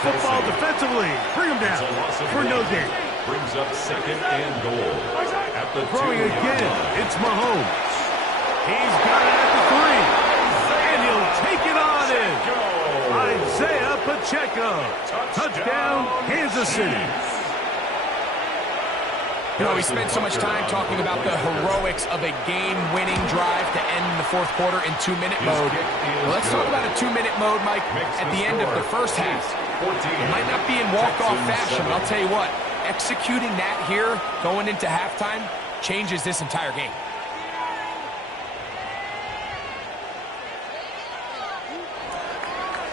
football defensively. Bring him down for no gain. Brings up second and goal. At the Throwing 2-yard again, line. it's Mahomes. He's got it at the 3. And he'll take it on in. Isaiah Pacheco. Touchdown, Kansas City. You know, we spent so much time talking about the heroics of a game-winning drive to end the fourth quarter in 2-minute mode. Well, let's talk about a 2-minute mode, Mike, at the end of the first half. It might not be in walk-off fashion, but I'll tell you what, executing that here going into halftime changes this entire game.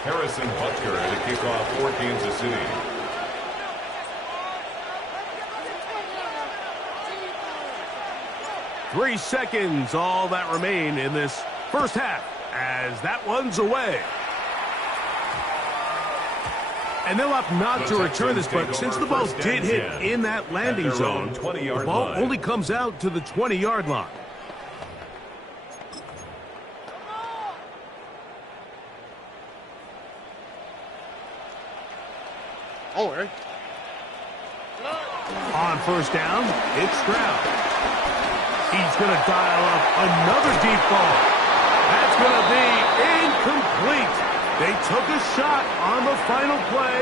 Harrison Butker at a kickoff for Kansas City. Three seconds, all that remain in this first half, as that one's away. And they'll opt not to return this, but since the ball did hit in that landing zone, the ball only comes out to the 20-yard line. On first down, it's Stroud. He's going to dial up another deep ball. That's going to be incomplete. They took a shot on the final play.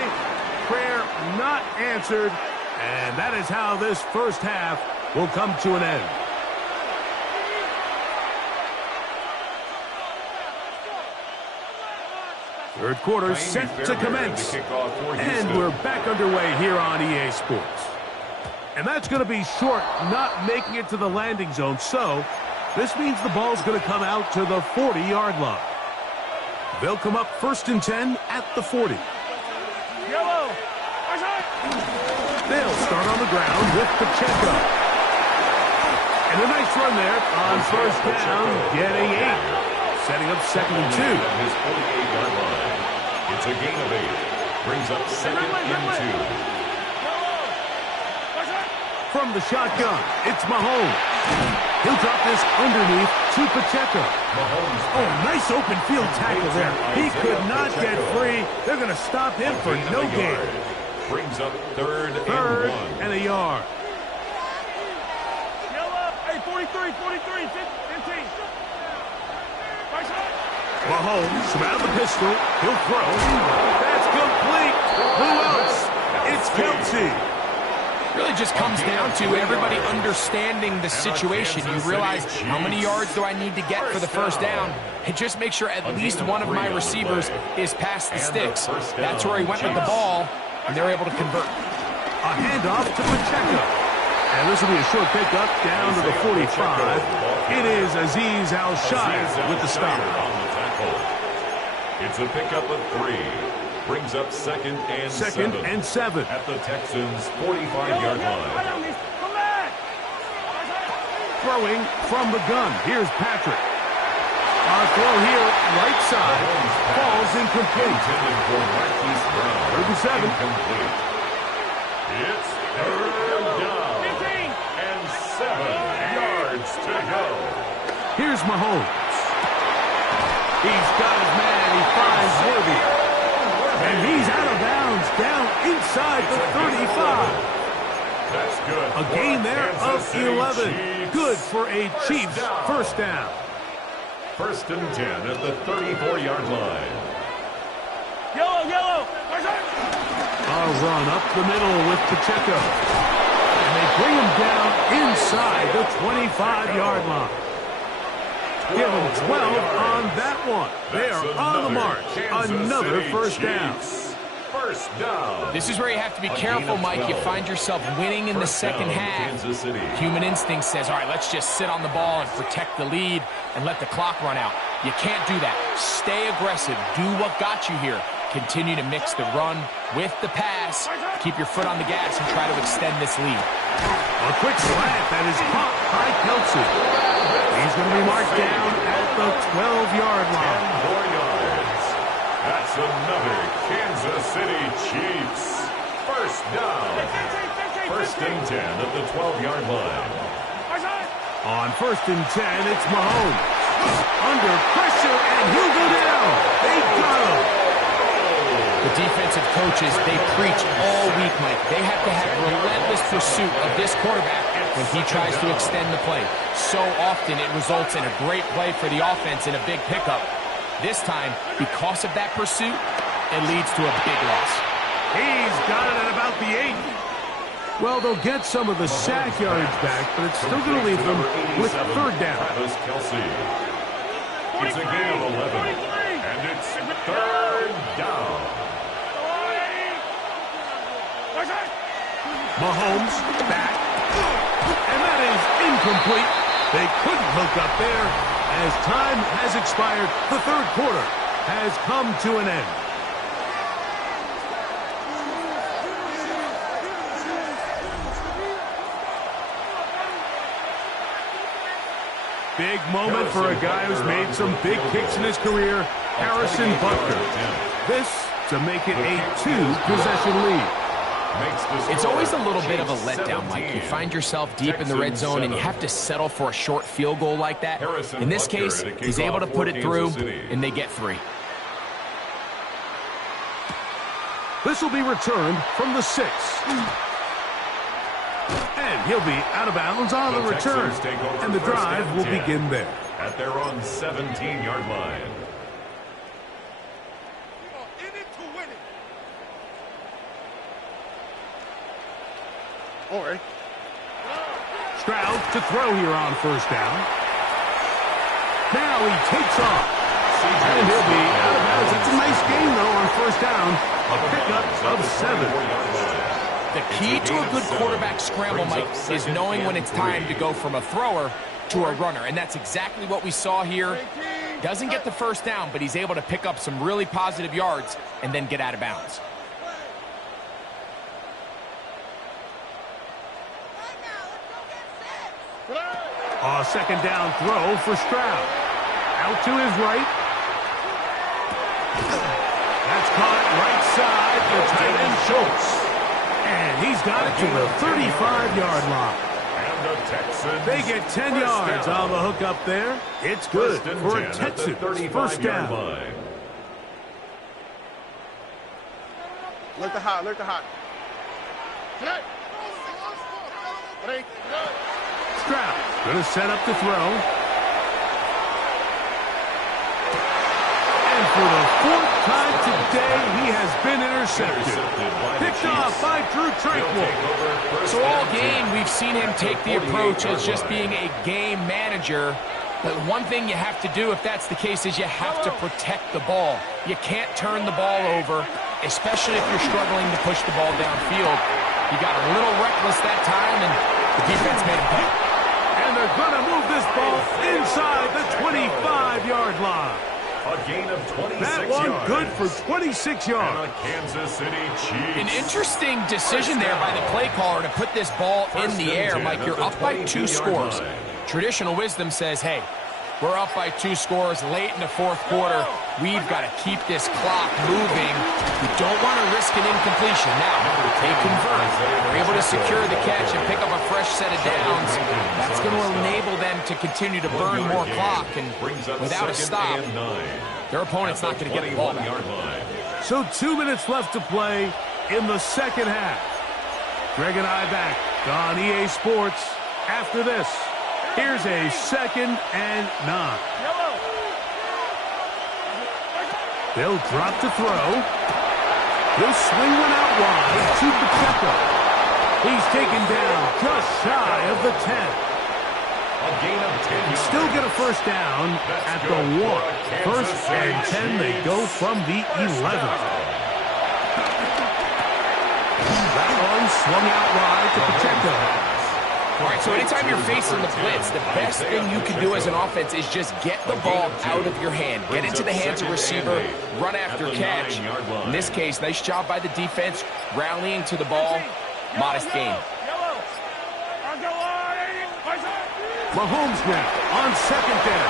Prayer not answered. And that is how this first half will come to an end. Third quarter set to commence. And we're back underway here on EA Sports. And that's going to be short, not making it to the landing zone. So this means the ball's going to come out to the 40-yard line. They'll come up 1st and 10 at the 40. Yellow. They'll start on the ground with Pacheco. And a nice run there on first down, getting 8. Setting up 2nd and 2. His 48-yard line. It's a gain of 8. Brings up 2nd and 2. From the shotgun, it's Mahomes. He'll drop this underneath to Pacheco. Oh, nice open field tackle there. He could not get free. They're going to stop him for no gain. Brings up third and a yard. Yellow. Hey, 43, 43, 15. Mahomes from out of the pistol. He'll throw. That's complete. Who else? It's Kelsey. Really just comes down to everybody understanding the situation. You realize how many yards do I need to get for the first down, and just make sure at least one of my receivers is past the sticks. That's where he went with the ball, and they're able to convert. A handoff to Pacheco. And this will be a short pickup down to the 45. It is Azeez Al-Shai with the stop. It's a pickup of 3. Brings up 2nd and 7. At the Texans' 45-yard line. Throwing from the gun. Here's Patrick. Our throw here, right side, falls incomplete. Intended for Marquise Brown. 37. Incomplete. It's 3rd down. And 7 yards to go. Here's Mahomes. He's got his man. He finds Worthy. And he's out of bounds, down inside the 35. That's good. A gain there of 11. Good for a Chiefs first down. 1st and 10 at the 34-yard line. Yellow. A run up the middle with Pacheco. And they bring him down inside the 25-yard line. Give them 12 on that one. They are on the march. Another first down. First down. This is where you have to be careful, Mike. You find yourself winning in the second half. Human instinct says, all right, let's just sit on the ball and protect the lead and let the clock run out. You can't do that. Stay aggressive. Do what got you here. Continue to mix the run with the pass. Keep your foot on the gas and try to extend this lead. A quick slant that is caught by Kelsey. He's going to be marked down at the 12-yard line. 4 yards. That's another Kansas City Chiefs. First down. 1st and 10 at the 12-yard line. On 1st and 10, it's Mahomes. Under pressure, and he'll go down. They got him. The defensive coaches, they preach all week, Mike. They have to have relentless pursuit of this quarterback when he tries to extend the play. So often it results in a great play for the offense and a big pickup. This time, because of that pursuit, it leads to a big loss. He's got it at about the 8. Well, they'll get some of the sack yards back, but it's still going to leave them with third down. It's a gain of 11, and it's third down. Mahomes back, and that is incomplete. They couldn't hook up there. As time has expired, the third quarter has come to an end. Big moment for a guy who's made some big kicks in his career, Harrison Butker. This to make it a 2-possession lead. It's always a little bit of a letdown, Mike. You find yourself deep in the red zone and you have to settle for a short field goal like that. In this case, he's able to put it through, and they get 3. This will be returned from the 6. And he'll be out of bounds on the return. And the drive will begin there. At their own 17-yard line. Stroud to throw here on first down. Now he takes off. And he'll be out of bounds. It's a nice game, though, on first down. A pickup of 7. The key to a good quarterback scramble, Mike, is knowing when it's time to go from a thrower to a runner. And that's exactly what we saw here. Doesn't get the first down, but he's able to pick up some really positive yards and then get out of bounds. A second down throw for Stroud. Out to his right. That's caught right side for tight end Schultz. And he's got it to the 35-yard line. And the Texans, they get 10 yards on the hook up there. It's good for a Texans first down. Look the hot, look the hot. Stroud going to set up to throw. And for the 4th time today, he has been intercepted. Picked off by Drew Tranquil. So all game, we've seen him take the approach as just being a game manager. But one thing you have to do if that's the case is you have to protect the ball. You can't turn the ball over, especially if you're struggling to push the ball downfield. He got a little reckless that time, and the defense made him pay. And they're going to move this ball inside the 25-yard line. A gain of 26 that one yards. Good for 26 yards. And a Kansas City Chiefs. An interesting decision there by the play caller to put this ball in the air. Mike, you're up by 2 scores. Traditional wisdom says, hey, we're up by 2 scores late in the 4th quarter. We've got to keep this clock moving. You don't want to risk an incompletion. Now, they convert. They're able to secure the catch and pick up a fresh set of downs. That's going to enable them to continue to burn more clock. And without a stop, their opponent's not going to get the ball back. So 2 minutes left to play in the second half. Greg and I back on EA Sports after this. Here's a 2nd and 9. They'll drop to throw. He'll swing one out wide to Pacheco. He's taken down just shy of the 10. A gain of 10. Still get a first down at the 1. 1st and 10, they go from the 11. That one swung out wide to Pacheco. All right, so anytime you're facing the blitz, the best thing you can do as an offense is just get the ball out of your hand. Get into the hands of receiver, run after catch. In this case, nice job by the defense, rallying to the ball. Modest gain. Mahomes now on 2nd down.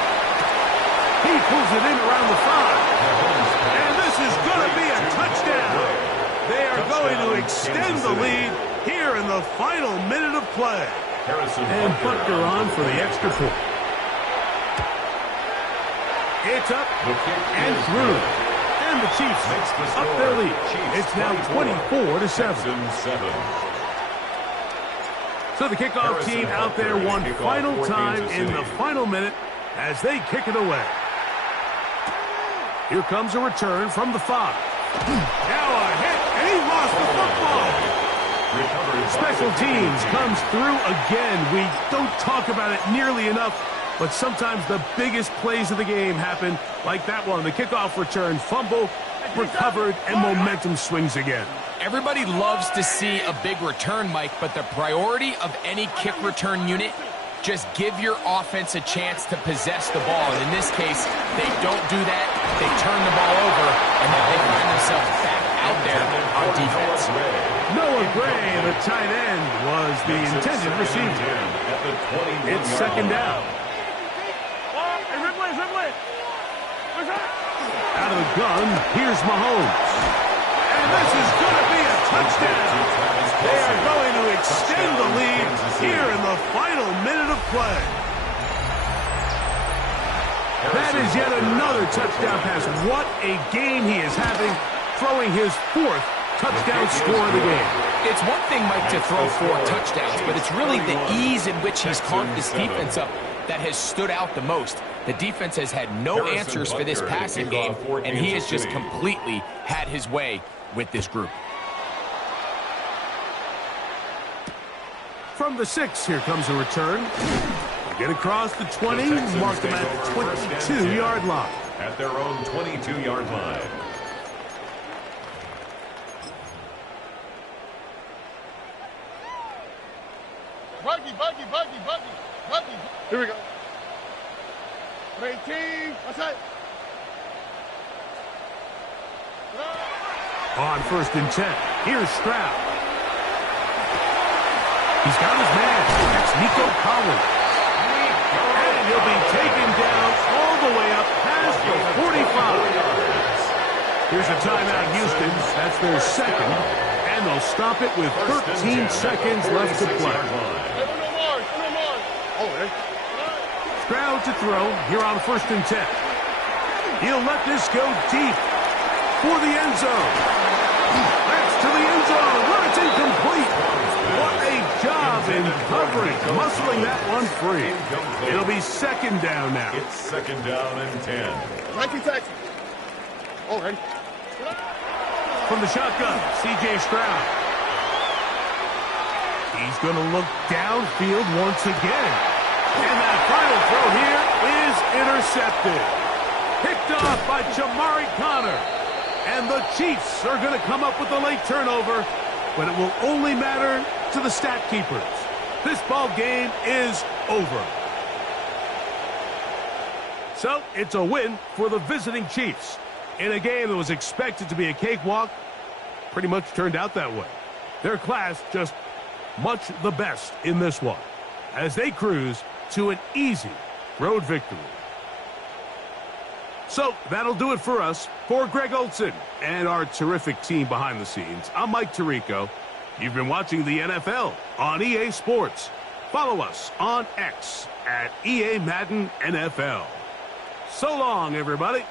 He pulls it in around the 5. And this is going to be a touchdown. They are going to extend the lead here in the final minute of play. And Butker on for the extra point. It's up and through. And the Chiefs up their lead. It's now 24-7. So the kickoff team out there one final time in the final minute as they kick it away. Here comes a return from the 5. Now a hit, and he lost the football. Special teams comes through again. We don't talk about it nearly enough, but sometimes the biggest plays of the game happen like that one. The kickoff return, fumble, recovered, and momentum swings again. Everybody loves to see a big return, Mike, but the priority of any kick return unit, just give your offense a chance to possess the ball. And in this case, they don't do that. They turn the ball over, and then they find themselves back out there on defense. Noah Gray, the tight end, was the intended receiver. It's second down. Out of the gun, here's Mahomes. And this is going to be a touchdown. They are going to extend the lead here in the final minute of play. That is yet another touchdown pass. What a game he is having, throwing his 4th touchdown score of the game. It's one thing, Mike, to throw 4 touchdowns, but it's really the ease in which he's carved this defense up that has stood out the most. The defense has had no answers for this passing game, and he has just completely had his way with this group. From the 6, here comes a return. Get across the 20, mark them at the 22-yard line. At their own 22-yard line. Buggy. Here we go. 18. What's that? On 1st and 10, here's Stroud. He's got his man. That's Nico Collins. And he'll be taken down all the way up past the 45. Here's a timeout, Houston. That's their second. And they'll stop it with 13 seconds left to play. Stroud to throw here on 1st and 10. He'll let this go deep for the end zone. That's to the end zone where it's incomplete. What a job in covering, muscling that one free. It'll be second down now. It's second down and 10. Taxi. Oh, ready. From the shotgun, C.J. Stroud. He's going to look downfield once again. And that final throw here is intercepted. Picked off by Jamari Connor. And the Chiefs are going to come up with a late turnover, but it will only matter to the stat keepers. This ball game is over. So it's a win for the visiting Chiefs. In a game that was expected to be a cakewalk, pretty much turned out that way. Their class just much the best in this one, as they cruise to an easy road victory. So that'll do it for us. For Greg Olson and our terrific team behind the scenes, I'm Mike Tirico. You've been watching the NFL on EA Sports. Follow us on X at EA Madden NFL. So long, everybody.